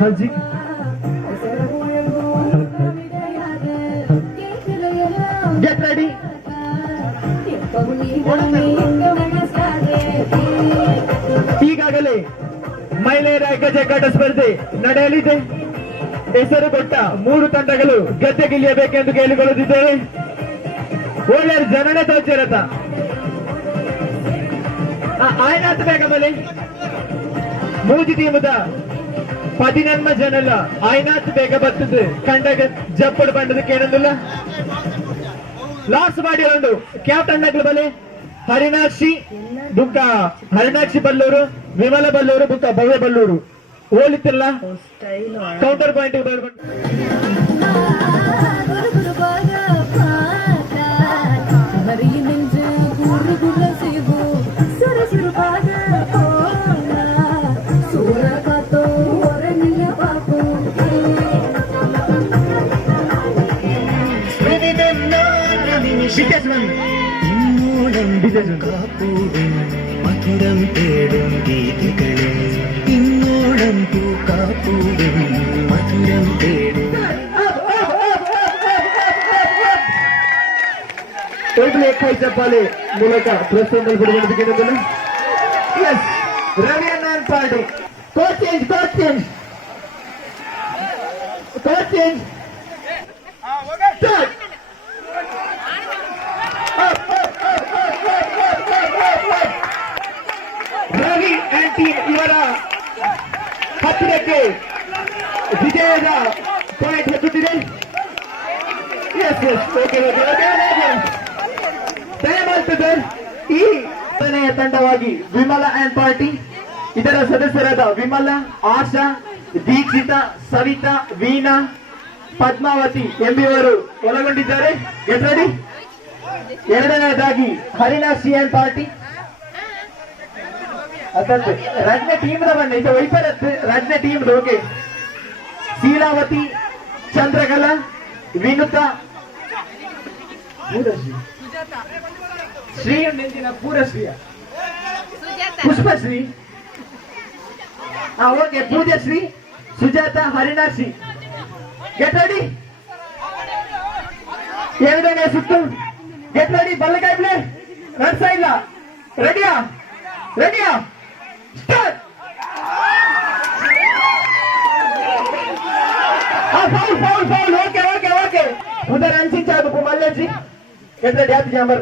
Hajik. Get ready. ಈಗಾಗಲೇ ಮಹಿಳೆಯರ ಗಜಗಾಟ ಸ್ಪರ್ಧೆ ನಡೆಯಲಿದೆ. ಹೆಸರು ಕೊಟ್ಟ 3 ತಂಡಗಳು ಗೆದ್ದೆಗಿಳಿಯಬೇಕೆಂದು ಕೇಳಿಕೊಳ್ಳುತ್ತಿದ್ದೇವೆ. ಒಳ್ಳೆಯ ಜನನೇ ತೋಚಿರತ್ತ ಆಯ್ನಾತ್ ಬೇಕಮಲೆ ಮೂಜಿ ಟೀಮದ 14 ಜನಲ್ಲ ಆಯ್ನಾತ್ ಬೇಗ ಬರ್ತದೆ ಕಂಡಾಗ ಜಪ್ಪಡು ಬಂಡದಕ್ಕೆ ಏನಂದಿಲ್ಲ. ಲಾಸ್ಟ್ ಮಾಡಿ ಒಂದು ಕ್ಯಾಪ್ಟನ್ ಬಲೆ ಹರಿನಾಕ್ಷಿ ಬಲ್ಲೂರು, ವಿಮಲ ಬಲ್ಲೂರು ಬುಕ್ಕ ಭವ್ಯ ಬಲ್ಲೂರು ಹೋಲಿತ್ತಿಲ್ಲ. ಕೌಂಟರ್ ಪಾಯಿಂಟ್ മധുരം തേടും ഗീതകളെ ഇന്നോളം പൂക്കാപ്പൂടും മധുരം തേടും ಕೈ ಚಪ್ಪಾಳೆ ಮೂಲಕ ಪ್ರೋತ್ಸಾಹ ಕೊಡುವುದಕ್ಕೆ ರವಿ ಅಣ್ಣ party coach change Ravi and team ಇವರ ಹತ್ತಿರಕ್ಕೆ ವಿಜಯದ ಪಾಯಿಂಟ್ ಹೆಚ್ಚುತ್ತಿದೆ. Yes yes okay okay okay ದಯಮಾಡ್ತದೆ ಈ ಕೊನೆಯ ತಂಡವಾಗಿ ವಿಮಲಾ ಅಂಡ್ ಪಾರ್ಟಿ ಇದರ ಸದಸ್ಯರಾದ ವಿಮಲಾ, ಆಶಾ, ದೀಕ್ಷಿತ, ಸವಿತಾ, ವೀಣಾ, ಪದ್ಮಾವತಿ ಎಂಬಿಯವರು ಒಳಗೊಂಡಿದ್ದಾರೆ. Get ready. ಎರಡನೇದಾಗಿ ಹರಿನಾಶಿ ಅಂಡ್ ಪಾರ್ಟಿ ಅದಕ್ಕೆ ರಜ್ನ ಟೀಮ್ ಬಣ್ಣ ಇದು ವೈಪರತ್ ರಜ್ನ ಟೀಮ್ ಓಕೆ. ಶೀಲಾವತಿ, ಚಂದ್ರಕಲಾ, ವಿನುತಾ, ಶ್ರೀ ನೆಂದಿನ ಪೂರಶ್ರೀಯ ಪುಷ್ಪಶ್ರೀ ಓಕೆ, ಪೂಜಶ್ರೀ, ಸುಜಾತ, ಹರಿನಾಶಿ. Get ready. ಎರಡನೇ ಸುತ್ತು. Get ready. ಬಲ್ಲಕಾಯಿ ಪ್ಲೇ ರನ್ ಇಲ್ಲ. ರೆಡಿಯಾ ರೆಡಿಯಾ start. Foul foul foul okay okay okay उधर अंशी चालू को मल्ले जी ಗೆಟ್ ರೆಡಿ ಆಯ್ತು ಜಾಂಬರ್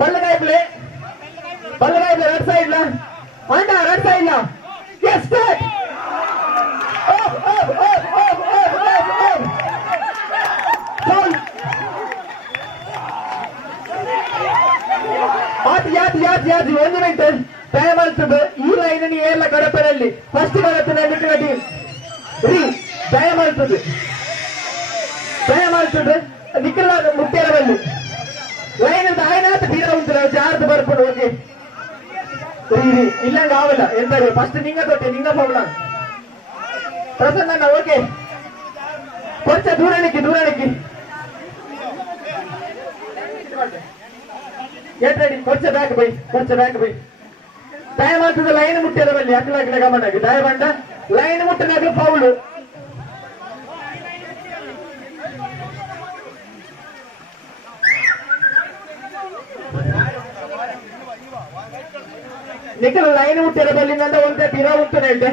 ಬಲ್ಲಕಾಯಿ ಪ್ಲೇ ರನ್ ಸೈಡ್ ला ಅಣ್ಣ ರನ್ ಸೈಡ್ ला yes start up foul ಯಾತಿ 1 ಮಿನಿಟ್ ಟೈಮ್ ಆಗ್ತದೆ. ಈ ಲೈನ್ ನೀ ಎಲ್ಲ ಗಡಪರಲ್ಲಿ ಫಸ್ಟ್ ಬರುತ್ತೆ ನಿಟ್ಟಿನ ಟೀಮ್ ರೀ ದಯಮಾಡ್ತದೆ ನಿಖಿಲ ಮುಟ್ಟೇರವಲ್ಲಿ ಲೈನ್ ಅಂತ ಆಯ್ನಾತ ತೀರ ಉಂಟು ಜಾರ್ದು ಬರ್ಕೊಂಡು ಓಕೆ ಇಲ್ಲಂಗ ಆವಲ್ಲ ಎಂತಾರೆ ಫಸ್ಟ್ ನಿಂಗ ತೊಟ್ಟೆ ನಿಂಗ ಫೌಲ ಪ್ರಸನ್ನ ಓಕೆ ಕೊಂಚ ದೂರ ನಿಕ್ಕಿ ಗೆಟ್ ರೆಡಿ. ಕೊಂಚ ಬ್ಯಾಕ್ ಬೈ ದಯ ಮಾಡ್ತದೆ ಲೈನ್ ಮುಟ್ಟಿರಬಲ್ಲಿ ಅಕ್ಲ ಗಮನ ದಯ ಬಂಡ ಲೈನ್ ಮುಟ್ಟಿದಾಗ ಫೌಲು. ನಿಖಿಲ ಲೈನ್ ಮುಟ್ಟಿರಬಲ್ಲಿಂದ ಒಂದೇ ತೀರ ಉಂಟು ಹೇಳ್ತೆ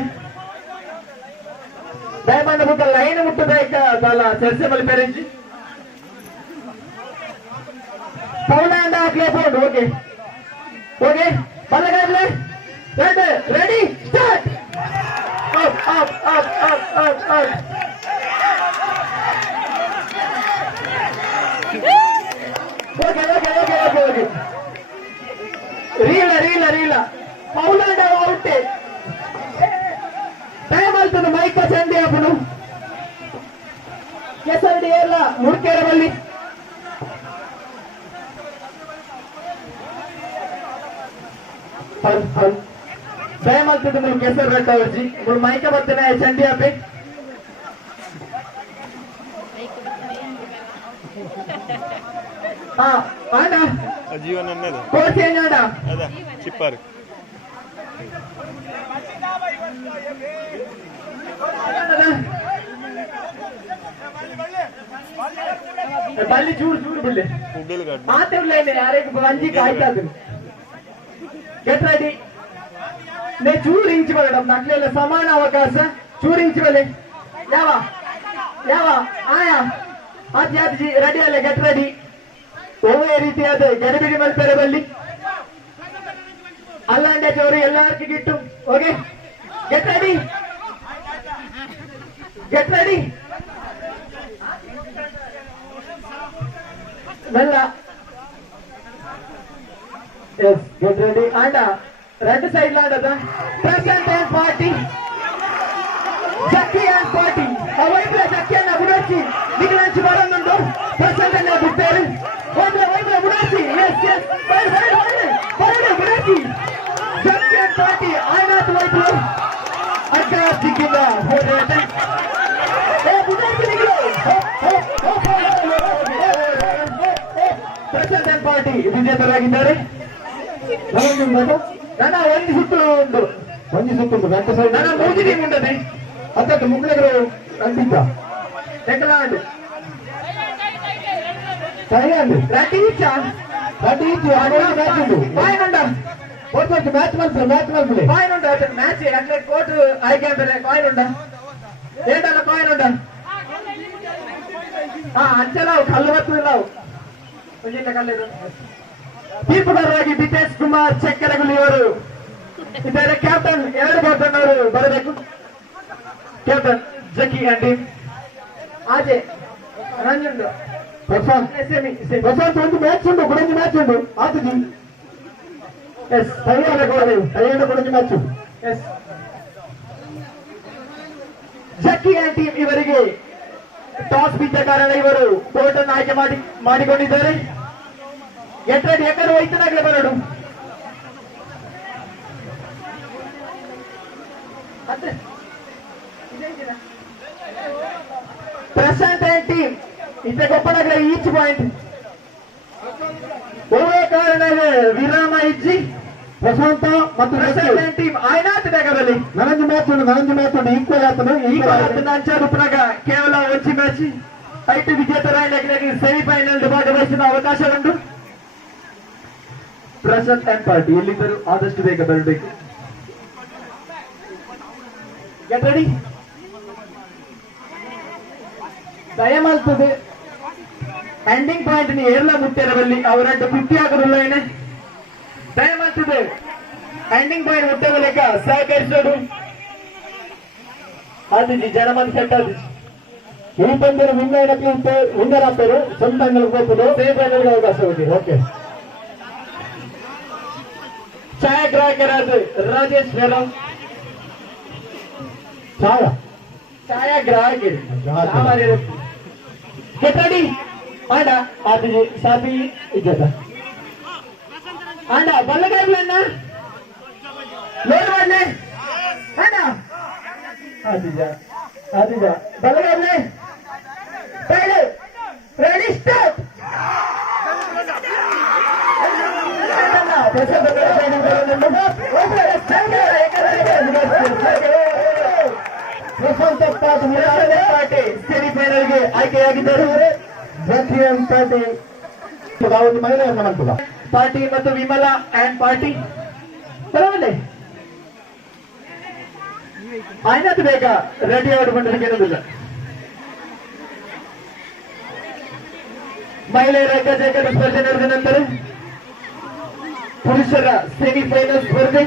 ದಯಮಾಡಿ ಬುಕ್ಕ ಲೈನ್ ಮುಟ್ಟದ ಬಾಲ ಚರ್ಚೆ ಬಳಿ ಪೇರೆಂಜಿ ಪೌನ ಅಂಡ ಪ್ಲೇ ಬೋರ್ಡ್ ಓಕೆ ಬಲ್ಲಗಾಗ್ಲೆ ರೆಡಿ ಸ್ಟಾರ್ಟ್. ಓಕೆ ರೀಲ ಪೌಲಾಂಡ ಔಟೆ ಟೈಮ್ ಆಗ್ತದೆ ಮೈಕ ಚಂಡಿ ಅಪ್ಪನು ಕೆಸರಡಿ ಎಲ್ಲ ಮುಡ್ಕೇರಬಲ್ಲಿ ಟೈಮ್ ಆಗ್ತದೆ ನೀವು ಕೆಸರು ರಟ್ಟವರ್ಜಿ ನೀವು ಮೈಕ ಬರ್ತೇನೆ ಚಂಡಿ ಅಪ್ಪೆ ಆಡ ಜೀವನ ಕೋಚ್ ಏನ್ ಆಡ ಅದ ಚಿಪ್ಪಾರು ಬಲ್ಲಿ ಚೂರು ಬಿಡ್ಲಿ ಮಾತಾಡ್ಲೇನೆ ಯಾರಿಗೆ ಅಂಜಿಕೆ ಆಯ್ತಾದ್ರು ಗೆಟ್ ರೆಡಿ. ನೇ ಚೂರು ಇಂಚು ಬೇಡ ನಕ್ಲೆಲ್ಲ ಸಮಾನ ಅವಕಾಶ ಚೂರು ಇಂಚು ಬಲೆ ಯಾವ ಆಯಾ ಅದ್ಯಾತಿ ರೆಡಿ ಅಲ್ಲ ಗೆಟ್ ರೆಡಿ. ಒಳ್ಳೆ ರೀತಿಯಾದ ಗಡಿಬಿಡಿ ಮಲ್ಪೆರೆ ಬಲ್ಲಿ ಅಲ್ಲಾಂಡೇಜವರು ಎಲ್ಲರಿಗೂ ಗಿಟ್ಟು ಓಕೆ ಗೆಟ್ ರೆಡಿ ಮೆಲ್ಲ ಎಸ್ ಗೆಟ್ ರೆಡಿ ಆಂಡ ರೆಡ್ ಸೈಡ್ ಆಡದ present and party Jakki and party ವೈಬ್ರ ಜಕ್ಕಿಯನ್ನ ಬಿಡೋಚಿ ನಿಗಲಂಚಿ ಬರೋದು ಪ್ರೆಸೆಂಟ್ ಅನ್ನ ಬಿಡ್ತಾರೆ ವೈಬ್ರ ಬಿಡೋಚಿ ಎಸ್ ಬರಡೆ ಬಿಡೋಚಿ ಜಕ್ಕಿ ಅಂಡ್ ಪಾರ್ಟಿ ಆಯ್ನಾಥ್ ವೈಬ್ರು ಅಡ್ಡ ಸಿಕ್ಕಿಂದ ಹೋದ್ರೆ ಪ್ರೆಸೆಂಟ್ ಅಂಡ್ ಪಾರ್ಟಿ ವಿಜೇತರಾಗಿದ್ದಾರೆ. ನನ್ನ ಒಂದು ಸುತ್ತು ಗಂಟೆ ಸೈಡ್ ನನ್ನ ಮೂಜಿ ಟೀಮ್ ಉಂಟದೆ ಹತ್ತತ್ತು ಮುಗ್ಲಗಳು ಖಂಡಿತ ನೆಕಲಾಂಡ್ ಥೈಲ್ಯಾಂಡ್ ರಟಿ ಈಚ ಮ್ಯಾಚ್ ಉಂಟು ಪಾಯಿಂಟ್ ಉಂಟ ಮ್ಯಾಚ್ ಮಲ್ಪಲೆ ಪಾಯಿಂಟ್ ಉಂಟ ಮ್ಯಾಚ್ ಅಟ್ಲೆ ಕೋರ್ಟ್ ಆಯ್ಕೆ ಅಂತಾರೆ ಕಾಯಿನ್ ಉಂಟ ಏಟಲ್ಲ ಕಾಯಿನ್ ಉಂಟ ಅಂಚೆಲ್ಲ ಕಲ್ಲು ಬರ್ತದೆ ನಾವು ಕಲ್ಲಿದು ತೀರ್ಪುಗಾರರಾಗಿ ಬಿಟೇಶ್ ಕುಮಾರ್ ಚಕ್ಕರಗುಲಿಯವರು ಇದ್ದಾರೆ. ಕ್ಯಾಪ್ಟನ್ 2 ಬಾಟನ್ ಅವರು ಬರಬೇಕು. ಕ್ಯಾಪ್ಟನ್ ಜಕ್ಕಿ ಅಂಡಿ ಆಜೆ ನಂಜುಂಡು ಪ್ರಶಾಂತ್ ಒಂದು ಮ್ಯಾಚ್ ಉಂಟು ಕೊಡಂಜಿ ಮ್ಯಾಚ್ ಉಂಟು ಆತುಜಿ ಎಸ್ ತಯ್ಯಾರ ಕೊಡಂಜಿ ಮ್ಯಾಚ್ ಉಂಟು ಎಸ್ ಜಕ್ಕಿ ಅಂಡ್ ಟೀಮ್ ಇವರಿಗೆ ಟಾಸ್ ಬಿದ್ದ ಕಾರಣ ಇವರು ಕೋರ್ಟ್ ಅನ್ನು ಆಯ್ಕೆ ಮಾಡಿಕೊಂಡಿದ್ದಾರೆ. ಗೆಟ್ ರೆಡಿ, ಯಾಕಂದ್ರೆ ಹೋಯ್ತನಾಗ್ಲೇ ಬರೋಡು. ಪ್ರಶಾಂತ್ ಅಂಡ್ ಟೀಮ್ ಇತ್ತೆ ಗೊಪ್ಪನಾಗ್ಲೇ ಈಚ್ ಪಾಯಿಂಟ್ ಒಳ್ಳೆ ಕಾರಣ ವಿರಾಮ ಇಜ್ಜಿ ಪ್ರಶಾಂತ ಮತ್ತು ಪ್ರಶಾಂತ್ ಅಂಡ್ ಟೀಮ್ ಆಯ್ನಾತ್ ಬೇಕಾದಲ್ಲಿ ನನಂಜು ಮ್ಯಾಚ್ ಉಂಟು ಈಕ್ವಲ್ ಆಗ್ತದೆ ಅಂಚಾರುಪನಾಗ ಕೇವಲ ಒಂಚಿ ಮ್ಯಾಚ್ ಐದು ವಿಜೇತರಾಗಿ ಸೆಮಿಫೈನಲ್ ಭಾಗವಹಿಸಿದ ಅವಕಾಶ ಉಂಟು. ಪ್ರಶಾಂತ್ ಅಂಡ್ ಪಾರ್ಟಿ ಎಲ್ಲಿದ್ದರೂ ಆದಷ್ಟು ಬೇಗ ಬರಬೇಕು. Get ready. ದಯಮಾಲ್ತದೆ ಎಂಡಿಂಗ್ ಪಾಯಿಂಟ್ ನಿ ಏರ್ಲ ಮುಟ್ಟೆರವಲ್ಲಿ ಅವರಂಟು 50 ಆಗುದಿಲ್ಲ. ದಯಮಾಲ್ತದೆ ಎಂಡಿಂಗ್ ಪಾಯಿಂಟ್ ಮುಟ್ಟವಲೇಕ ಸಹಕರಿಸೋಡು. ಆದಿಜಿ ಜನಮನ್ ಸೆಟ್ ಆದಿಜಿ ಈ ಪಂದ್ಯದ ವಿನ್ನರ್ ಆಗ್ತಾರೆ ಸೆಮಿಫೈನಲ್ ಹೋಗ್ಬೋದು ಸೆಮಿಫೈನಲ್ಗೆ ಅವಕಾಶ ಹೋಗಿ. ಓಕೆ, ಛಾಯಾಗ್ರಾಹಕರಾದ ರಾಜೇಶ್ ಮೇಡಮ್, ಛಾಯಾಗ್ರಾಹಕರು ಗೆಟ್ ರೆಡಿ. ಆಡ ಆದಿಜಿ ಸಾಬಿ ಇಜ್ಜತ ಆಡ ಬಲ್ಲಗಾಗ್ಲನ್ನ ಲೋಡ್ ಮಾಡ್ಲೆ ಆಡ ಆದಿಜ ಬಲ್ಲಗಾಗ್ಲೆ ಪೈಲೆ ರೆಡಿ ಸ್ಟಾರ್ಟ್. ಪ್ರಶಾಂತ್ ಪಾಟೆ ಸೆಮಿಫೈನಲ್ಗೆ ಆಯ್ಕೆಯಾಗಿದ್ದರು. ಪಾರ್ಟಿ ಒಂದು ಮಹಿಳೆಯನ್ನ ಮಾಡ್ತದ ಪಾರ್ಟಿ ಮತ್ತು ವಿಮಲಾ ಅಂಡ್ ಪಾರ್ಟಿ ಬರವಲ್ಲೇ ಆಯ್ನದು ಬೇಗ ರೆಡಿ ಆಡಿಕೊಂಡಿದ್ದಕ್ಕೆ ಇರುವುದಿಲ್ಲ. ಮಹಿಳೆಯರ ಏಕಜಾಗದ ಸ್ಪರ್ಧೆ ನಡೆದ ನಂತರ ಪುರುಷರ ಸೆಮಿಫೈನಲ್ ಸ್ಪರ್ಧೆ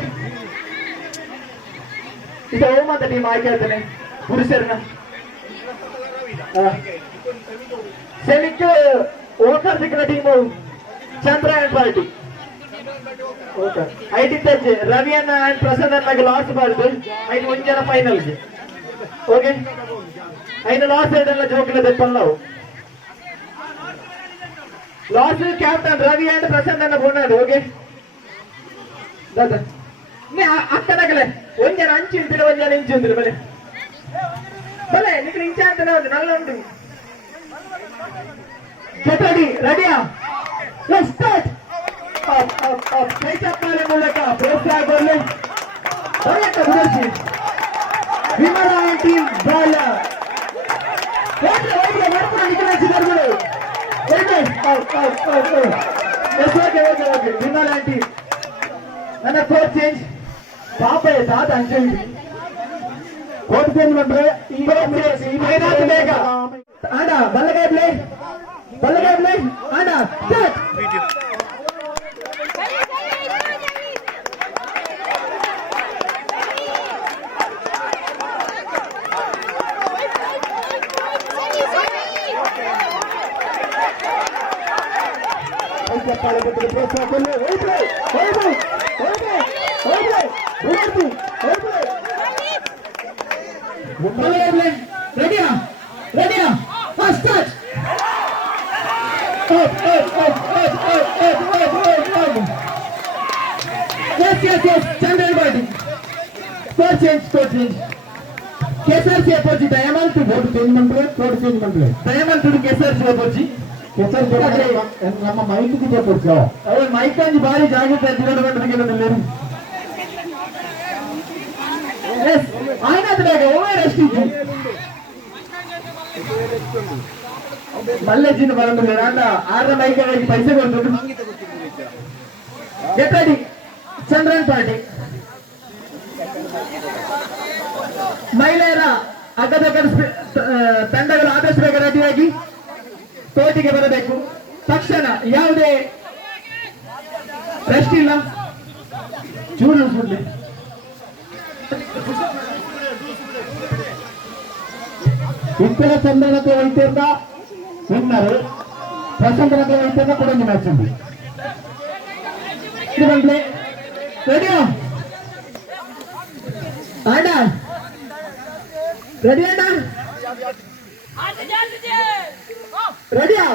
ಇದು ಓಮಂತ ಟೀಮ್ ಆಯ್ಕೆ ಆಗ್ತಾನೆ. ಪುರುಷರನ್ನ ಸೆಮಿಕ್ ಓಕರ್ಸಿಕ್ಕಿನ ಟೀಮು ಚಂದ್ರ ಅಂಡ್ ಪಾರ್ಟಿ ಐಟಿ ತಜ್ಜೆ ರವಿಯನ್ನ ಅಂಡ್ ಪ್ರಸನ್ನ ಲಾಸ್ಟ್ ಬಾರ್ದು ಐದು ಒಂಜನ ಫೈನಲ್ಗೆ ಓಕೆ. ಐದು ಲಾಸ್ಟ್ ಸೈಡ್ ಎಲ್ಲ ಜೋಕಿನ ತೆಪ್ಪಲ್ಲ ನಾವು last captain Ravi and Prasanna ಬೋನಾಡು. ಓಕೆ ದಾದಾ ಅಕ್ಕನಾಗಲೇ ಒಂಜನ ಅಂಚು ಇಂತಿಲ್ಲ ಒಂಜನ ಇಂಚು ಇಂತಿಲ್ಲ ಬಲೆ ಬಲೆ ನಿಖಿಲ್ ಇಂಚ ಅಂತ ನಲ್ಲ ಉಂಟು. Get ready. ರೆಡಿಯಾ? ಸ್ಟಾರ್ಟ್. ಕೈ ಚಪ್ಪಾಳೆ ಮೂಲಕ ಪ್ರೋತ್ಸಾಹ ಬರಲಿ. ಬರೆಯಕ್ಕ ವಿಮಲಾ ಟೀಮ್ ಬಾಲ ಮಾಡ್ಕೊಂಡು ನಿಖಿಲ್ ವಿಮಲಾ ಟೀಮ್ ನನ್ನ ಕೋಚ್ ಚೇಂಜ್ ಪಾಪ ದಾದ ಅಂಚೆ ಕೋರ್ಟ್ ಚೇಂಜ್ ಮಾಡ್ರೆ ಈಗ ಬೇಗ ಆಡ ಬಲ್ಲಗಾಬ್ಲೆ ಆಡ ಸ್ಟಾರ್ಟ್. ರೆಡಿಯಾ? Start. Chandran party score change KSRC ಅಪೋಜಿ ದಯಮಾಲ್ತು ಕೋರ್ಟ್ ಚೇಂಜ್ ಮಾಡ್ರೆ ದಯಮಾಲ್ತು ಕೆಎಸ್ಆರ್ಸಿ ಅಪೋಜಿ ನಮ್ಮ ಮೈಕಿಗೆ ಕೊಡ್ಸೋ ಅವ್ರ ಮೈಕಾಂಜಿ ಭಾರಿ ಜಾಗ್ರತೆ ಆಯ್ನಾದ ಬೇಗ ಓವರ್ ಅಷ್ಟಿದ್ದು ಮಲ್ಲೆಜಿನ ಬರಂದಿಲ್ಲ ನಾನ ಆರ ಮೈಕಾಗಿ ಪೈಸೆ ಕೊಡ್ತು. Get ready. ಚಂದ್ರನ್ ಪಾರ್ಟಿ ಮಹಿಳೆಯರ ಅಗ್ಗದ ತಂಡಗಳು ಆದಷ್ಟು ಬೇಗ ರೆಡಿಯಾಗಿ ಕೋರ್ಟಿಗೆ ಬರಬೇಕು. ತಕ್ಷಣ ಯಾವುದೇ ರೆಸ್ಟ್ ಇಲ್ಲ. ಚೂರು ಸುಡ್ಲಿ ಇತರ ಚಂದನತೆ ವೈದ್ಯರ ವಿನ್ನರ್ ಪ್ರಶಾಂತ್ ನಗರ ವೈದ್ಯನ ಕೂಡ ಒಂದು ಮ್ಯಾಚ್ ఉంది ಇದು ಬಂದ್ಲೆ ರೆಡಿಯಾ ಅಣ್ಣ ರೆಡಿ ಅಣ್ಣ ರೆಡಿಯಾ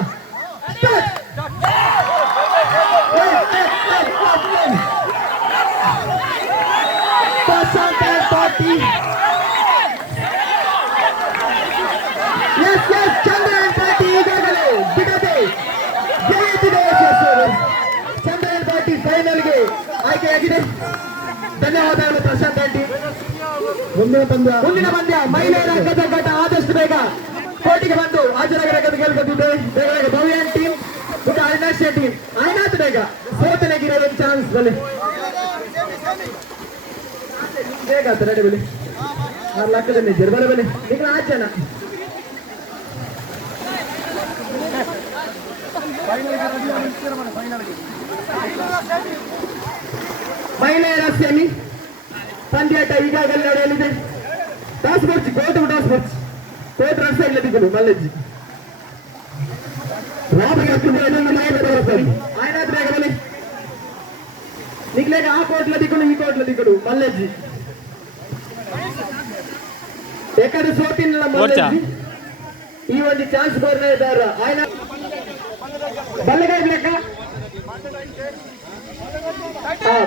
Prashant party yes yes Chandran party ಈಗಾಗಲೇ ಬಿಡದೆ ಜಯಿಸಿದೆ ಯಶಸ್ವಿ ಚಂದ್ರನ್ ಪಾರ್ಟಿ ಫೈನಲ್ಗೆ ಆಯ್ಕೆಯಾಗಿದೆ ಧನ್ಯವಾದಗಳು ಪ್ರಶಾಂತ್ ಆಂಟಿ ಮುಂದಿನ ಪಂದ್ಯ ಮಹಿಳೆಯರ ಗಜಘಟ ಆದಷ್ಟು ಬೇಗ ಕೋರ್ಟಿಗೆ ಬಂದು ಹಾಜರಾಗಬೇಕಂತ ಕೇಳ್ಕೊತಿದ್ದೆ ಬೇಗ ಭವ್ಯ ಟೀಮ್ ಮತ್ತು ಅವಿನಾಶ್ ಟೀಮ್ ಆಯ್ನಾತ್ ಬೇಗ ಸೋತನೆಗಿರೋ ಒಂದು ಚಾನ್ಸ್ ಬಲೆ ಬೇಗ ಆತ ರೆಡಿ ಬಲೆ 6 ಲಕ್ಷದಲ್ಲಿ ಜರ್ಬಲ ಬಲೆ ಈಗ ಆಚನ ಮಹಿಳೆಯರ ಸೆಮಿ ಪಂದ್ಯಾಟ ಈಗಾಗಲೇ ನಡೆಯಲಿದೆ ಟಾಸ್ ಬರ್ಚಿ ಕೋರ್ಟ್ ರನ್ ಸೈಡ್ ಲಭಿಸಲು ಮಲ್ಲಜ್ಜಿ ಆಯ್ನಾತ್ ಬೇಗ ಬಲಿ ನಿಗ್ಲೇಗ ಆ ಕೋಟ್ಲ ದಿಕ್ಕಳು ಈ ಕೋಟ್ಲ ದಿಕ್ಕಳು ಮಲ್ಲಜ್ಜಿ ಎಕಡೆ ಸೋತಿನ ಮಲ್ಲಜ್ಜಿ ಈ ಒಂದು ಚಾನ್ಸ್ ಬರ್ತಾ ಇದ್ದಾರೆ ಆಯ್ನ ಬಲ್ಲಗಾಯ ಲೆಕ್ಕ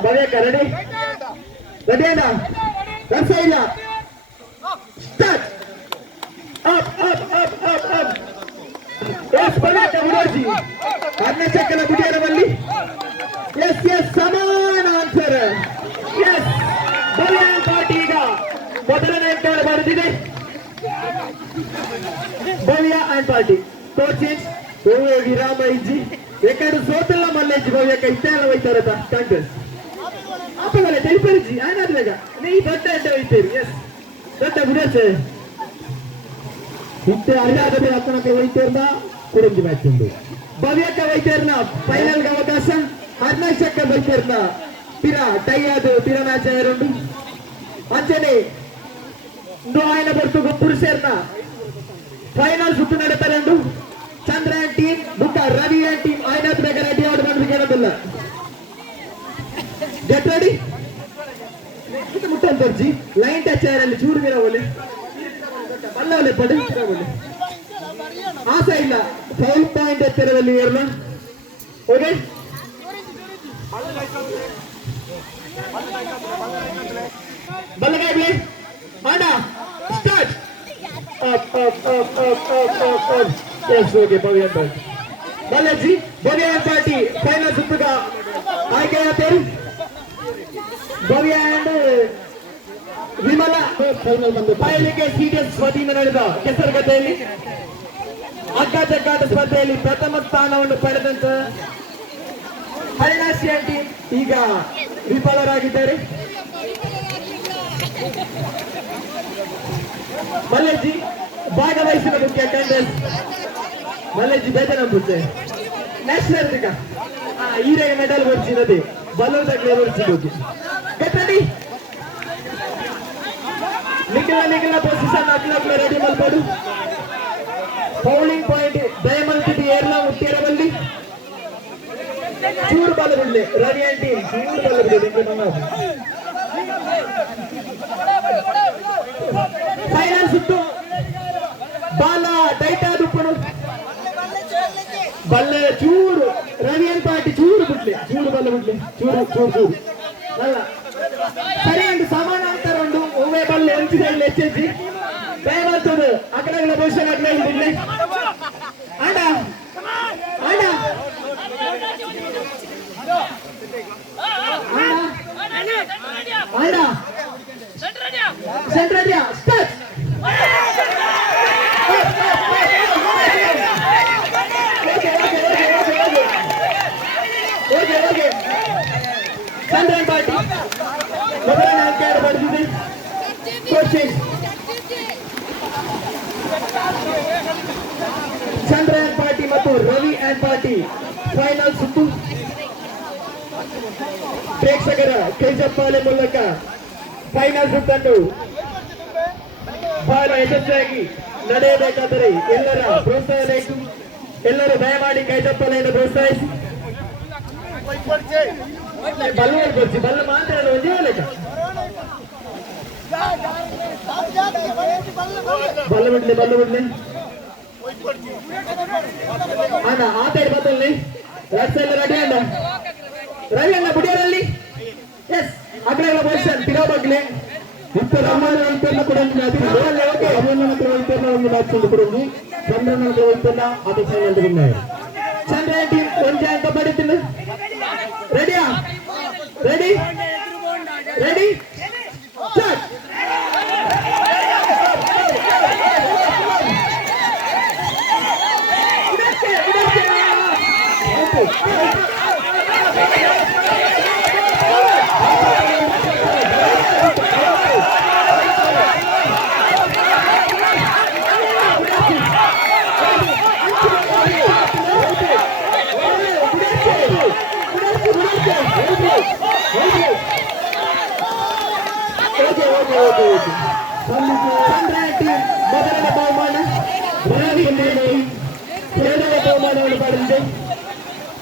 ಭವ್ಯಕ್ಕ ರೆಡಿ ರೆಡಿಯಾದ ರನ್ಸ ಇಲ್ಲ start up up up up up yes ಭವ್ಯಕ್ಕ ಮುಡೋರ್ಜಿ ಕರ್ನಾಟಕದ ಬುಡಿಯರವಲ್ಲಿ ಎಸ್ ಎಸ್ ಸಮಾನ ಆನ್ಸರ್ ಎಸ್ ಭವ್ಯ ಪಾರ್ಟಿ ಈಗ ಮೊದಲನೇ ಅಂಕಗಳು ಬರೆದಿದೆ ಭವ್ಯ ಅಂಡ್ ಪಾರ್ಟಿ ಕೋಚೇಜ್ ವಿರಾಮ ಇಜ್ಜಿ ಯಾಕಂದ್ರೆ ಸೋತಲ್ಲ ಮಲ್ಲೆಜ್ಜಿ ಭವ್ಯಕ್ಕ ಇಷ್ಟೆಲ್ಲ ಹೋಯ್ತಾರತ ಕಾಂಗ್ರೆಸ್ ಅಪ್ಪಗಳೆ ತೆಲಿಪರಿಜಿ ಏನಾದ್ರಾಗ ನೀ ದೊಡ್ಡ ಅಡ್ಡ ಹೋಯ್ತೀರಿ ಎಸ್ ದೊಡ್ಡ ಬಿಡಸೆ ಇತ್ತೆ ಅರಿಯಾಗದೆ ಅಕ್ಕನಕ್ಕೆ ಹೋಯ್ತೇರ್ನ ಕುರಂಜಿ ಮ್ಯಾಚ್ ಉಂಟು ಭವ್ಯಕ್ಕ ಹೋಯ್ತೇರ್ನ ಫೈನಲ್ಗೆ ಅವಕಾಶ ಹರ್ನಾಶಕ್ಕ ಹೋಯ್ತೇರ್ನ ತೀರ ಟೈ ಅದು ತೀರ ಮ್ಯಾಚ್ ಆಯರುಂಡು ಅಂಚನೆ ఆయన ಬರ್ತು ಪುರುಷರ್ನ ಫೈನಲ್ ಸುತ್ತು ನಡೀತಾರಂಡು ಚಂದ್ರನ್ ಟೀಮ್ ಬುಕ್ಕ ರವಿ ಟೀಮ್ ఆయన ಬೇಗ ರೆಡಿ ಔಟ್ ಮಾಡೋದಕ್ಕೆ ಹೇಳೋದಿಲ್ಲ ಗೆಟ್ ರೆಡಿ ಮುಟ್ಟಂತರ್ಜಿ ಲೈನ್ ಟಚ್ ಆರಲ್ಲಿ ಚೂರು ಗಿರವಲ್ಲಿ ಬಲ್ಲವಲ್ಲಿ ಪಡೆ ಗಿರವಲ್ಲಿ ಆಸೆ ಇಲ್ಲ ಫೌಲ್ ಪಾಯಿಂಟ್ ಎತ್ತರದಲ್ಲಿ ಏರ್ನ ಓಕೆ ಬಲ್ಲಗಾಯ ಪ್ಲೇ ಮಾಡ start up up up up up up up yes okay Bhavya party Balaji Bhavya party final ಸುತ್ತುಗ ಆಯ್ಕೆಯಾದರು ಭವ್ಯ ಅಂಡ್ ವಿಮಲಾ ಫೈನಲ್ ಬಂದು ಪಾಯಲಿಗೆ ಸೀರಿಯಸ್ ವತಿಯಿಂದ ನಡೆದ ಕೆಸರುಗದ್ದೆಯಲ್ಲಿ ಹಗ್ಗ ಜಗ್ಗಾಟ ಸ್ಪರ್ಧೆಯಲ್ಲಿ ಪ್ರಥಮ ಸ್ಥಾನವನ್ನು ಪಡೆದಂತ ಹರಿಣಾಸಿ ಆಂಟಿ ಈಗ ವಿಫಲರಾಗಿದ್ದಾರೆ ಮಲ್ಲೆಜ್ಜಿ ಭಾಗವಹಿಸಿದ ಮುಖ್ಯ ಕಾಂಗ್ರೆಸ್ ಮಲ್ಲೆಜ್ಜಿ ಬೇಜಾರಂಪುತ್ತೆ ನ್ಯಾಷನಲ್ ಈಗ ಈರೆಗೆ ಮೆಡಲ್ ಬರ್ಸಿನದೆ ಬಲ್ಲೋದಾಗ್ಲೇ ಬರ್ಸಿದ್ದು ಗೆಟ್ಟಿ ನಿಖಿಲ ಪೊಸಿಷನ್ ಅಗ್ಲಗ್ಲ ರೆಡಿ ಮಲ್ಪಡು ಬೌಲಿಂಗ್ ಪಾಯಿಂಟ್ ದಯಮಲ್ತಿದ್ದು ಏರ್ಲ ಉತ್ತೇರವಲ್ಲಿ ಚೂರು ಬಾಲ್ ಬಿಡ್ಲೆ ರವಿ ಆಂಟಿ ಚೂರು ಬಾಲ್ ಬಿಡಲಿ ಫೈನಲ್ ಸುತ್ತು ಬಾಲ ಟೈಟ್ ಆದುಪ್ಪನು ಬಲ್ಲೆ ಚೂರು ರವಿಯನ್ ಪಾರ್ಟಿ ಚೂರು ಬಿಡ್ಲಿ ಚೂರು ಬಲ್ಲ ಬಿಡ್ಲಿ ಚೂರು ಚೂರು ಚೂರು ಅಲ್ಲ ಸರಿ ಉಂಟು ಸಮಾನಾಂತರ ಉಂಟು ಒಮ್ಮೆ ಬಲ್ಲೆ ಎಂಚು ಸೈಡ್ ಹೆಚ್ಚೆಚ್ಚಿ ದಯಮಾಡ್ತದೆ ಅಕಡಗಳ ಪೊಸಿಷನ್ ಅಕಡ ಬಿಡ್ಲಿ ಆಡ ಆಡ ಆಡ ಸೆಂಟ್ರಡಿಯಾ ಸ್ಟಾರ್ಟ್ ಚಂದ್ರನ್ ಪಾರ್ಟಿ ಮೊದಲನೇ ಅಂಕ ಪಡೆದಿದೆ ಕೋಚಿಂಗ್ ಚಂದ್ರನ್ ಪಾರ್ಟಿ ಮತ್ತು ರವಿ ಅಂಡ್ ಪಾರ್ಟಿ ಫೈನಲ್ ಸುತ್ತು ಪ್ರೇಕ್ಷಕರ ಕೈಜಪ್ಪಾಲೆ ಮೂಲಕ ಫೈನಲ್ ಸುತ್ತನ್ನು ಬಹಳ ಯಶಸ್ವಿಯಾಗಿ ನಡೆಯಬೇಕಾದರೆ ಎಲ್ಲರ ಪ್ರೋತ್ಸಾಹ ಬೇಕು. ಎಲ್ಲರೂ ದಯಮಾಡಿ ಕೈ ತಪ್ಪಲೆಯನ್ನು ಪ್ರೋತ್ಸಾಹಿಸಿ. ಬಲ್ಲು ಕೊಡ್ಸಿ ಬಲ್ಲು ಮಾತ್ರ ಒಂದೇ ಲೆಕ್ಕ ಬಲ್ಲು ಬಿಡ್ಲಿ ಅಣ್ಣ ಆ ಸೈಡ್ ಬತ್ತಲ್ಲಿ ರೈಟ್ ಸೈಡ್ ರೆಡಿ ಅಣ್ಣ ಬುಡಿಯರಲ್ಲಿ ಎಸ್ ಅಗ್ರಗಳ ಪೊಸಿಷನ್ ತಿರೋ ಬಗ್ಲಿ చంద్ర టీం కొంచెం ఎంత పడుతుంది రెడీయా రెడీ రెడీ స్టార్ట్ ಮೊದಲನೇ ಬಹುಮಾನ ಎರಡನೇ ಬಹುಮಾನವನ್ನು ಪಡೆದಿದೆ.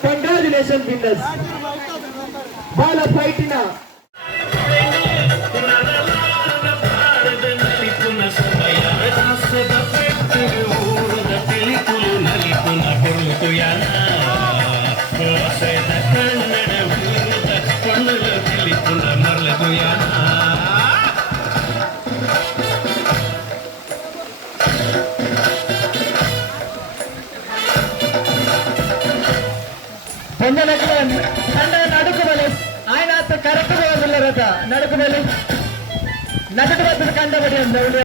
Congratulation winners. ಬಾಲ ಫೈಟಿನ నడుకుబలి ఆయన కరెక్ట్గా వదిలేరట నడుకుబలి నటుడు వద్ద కండబడి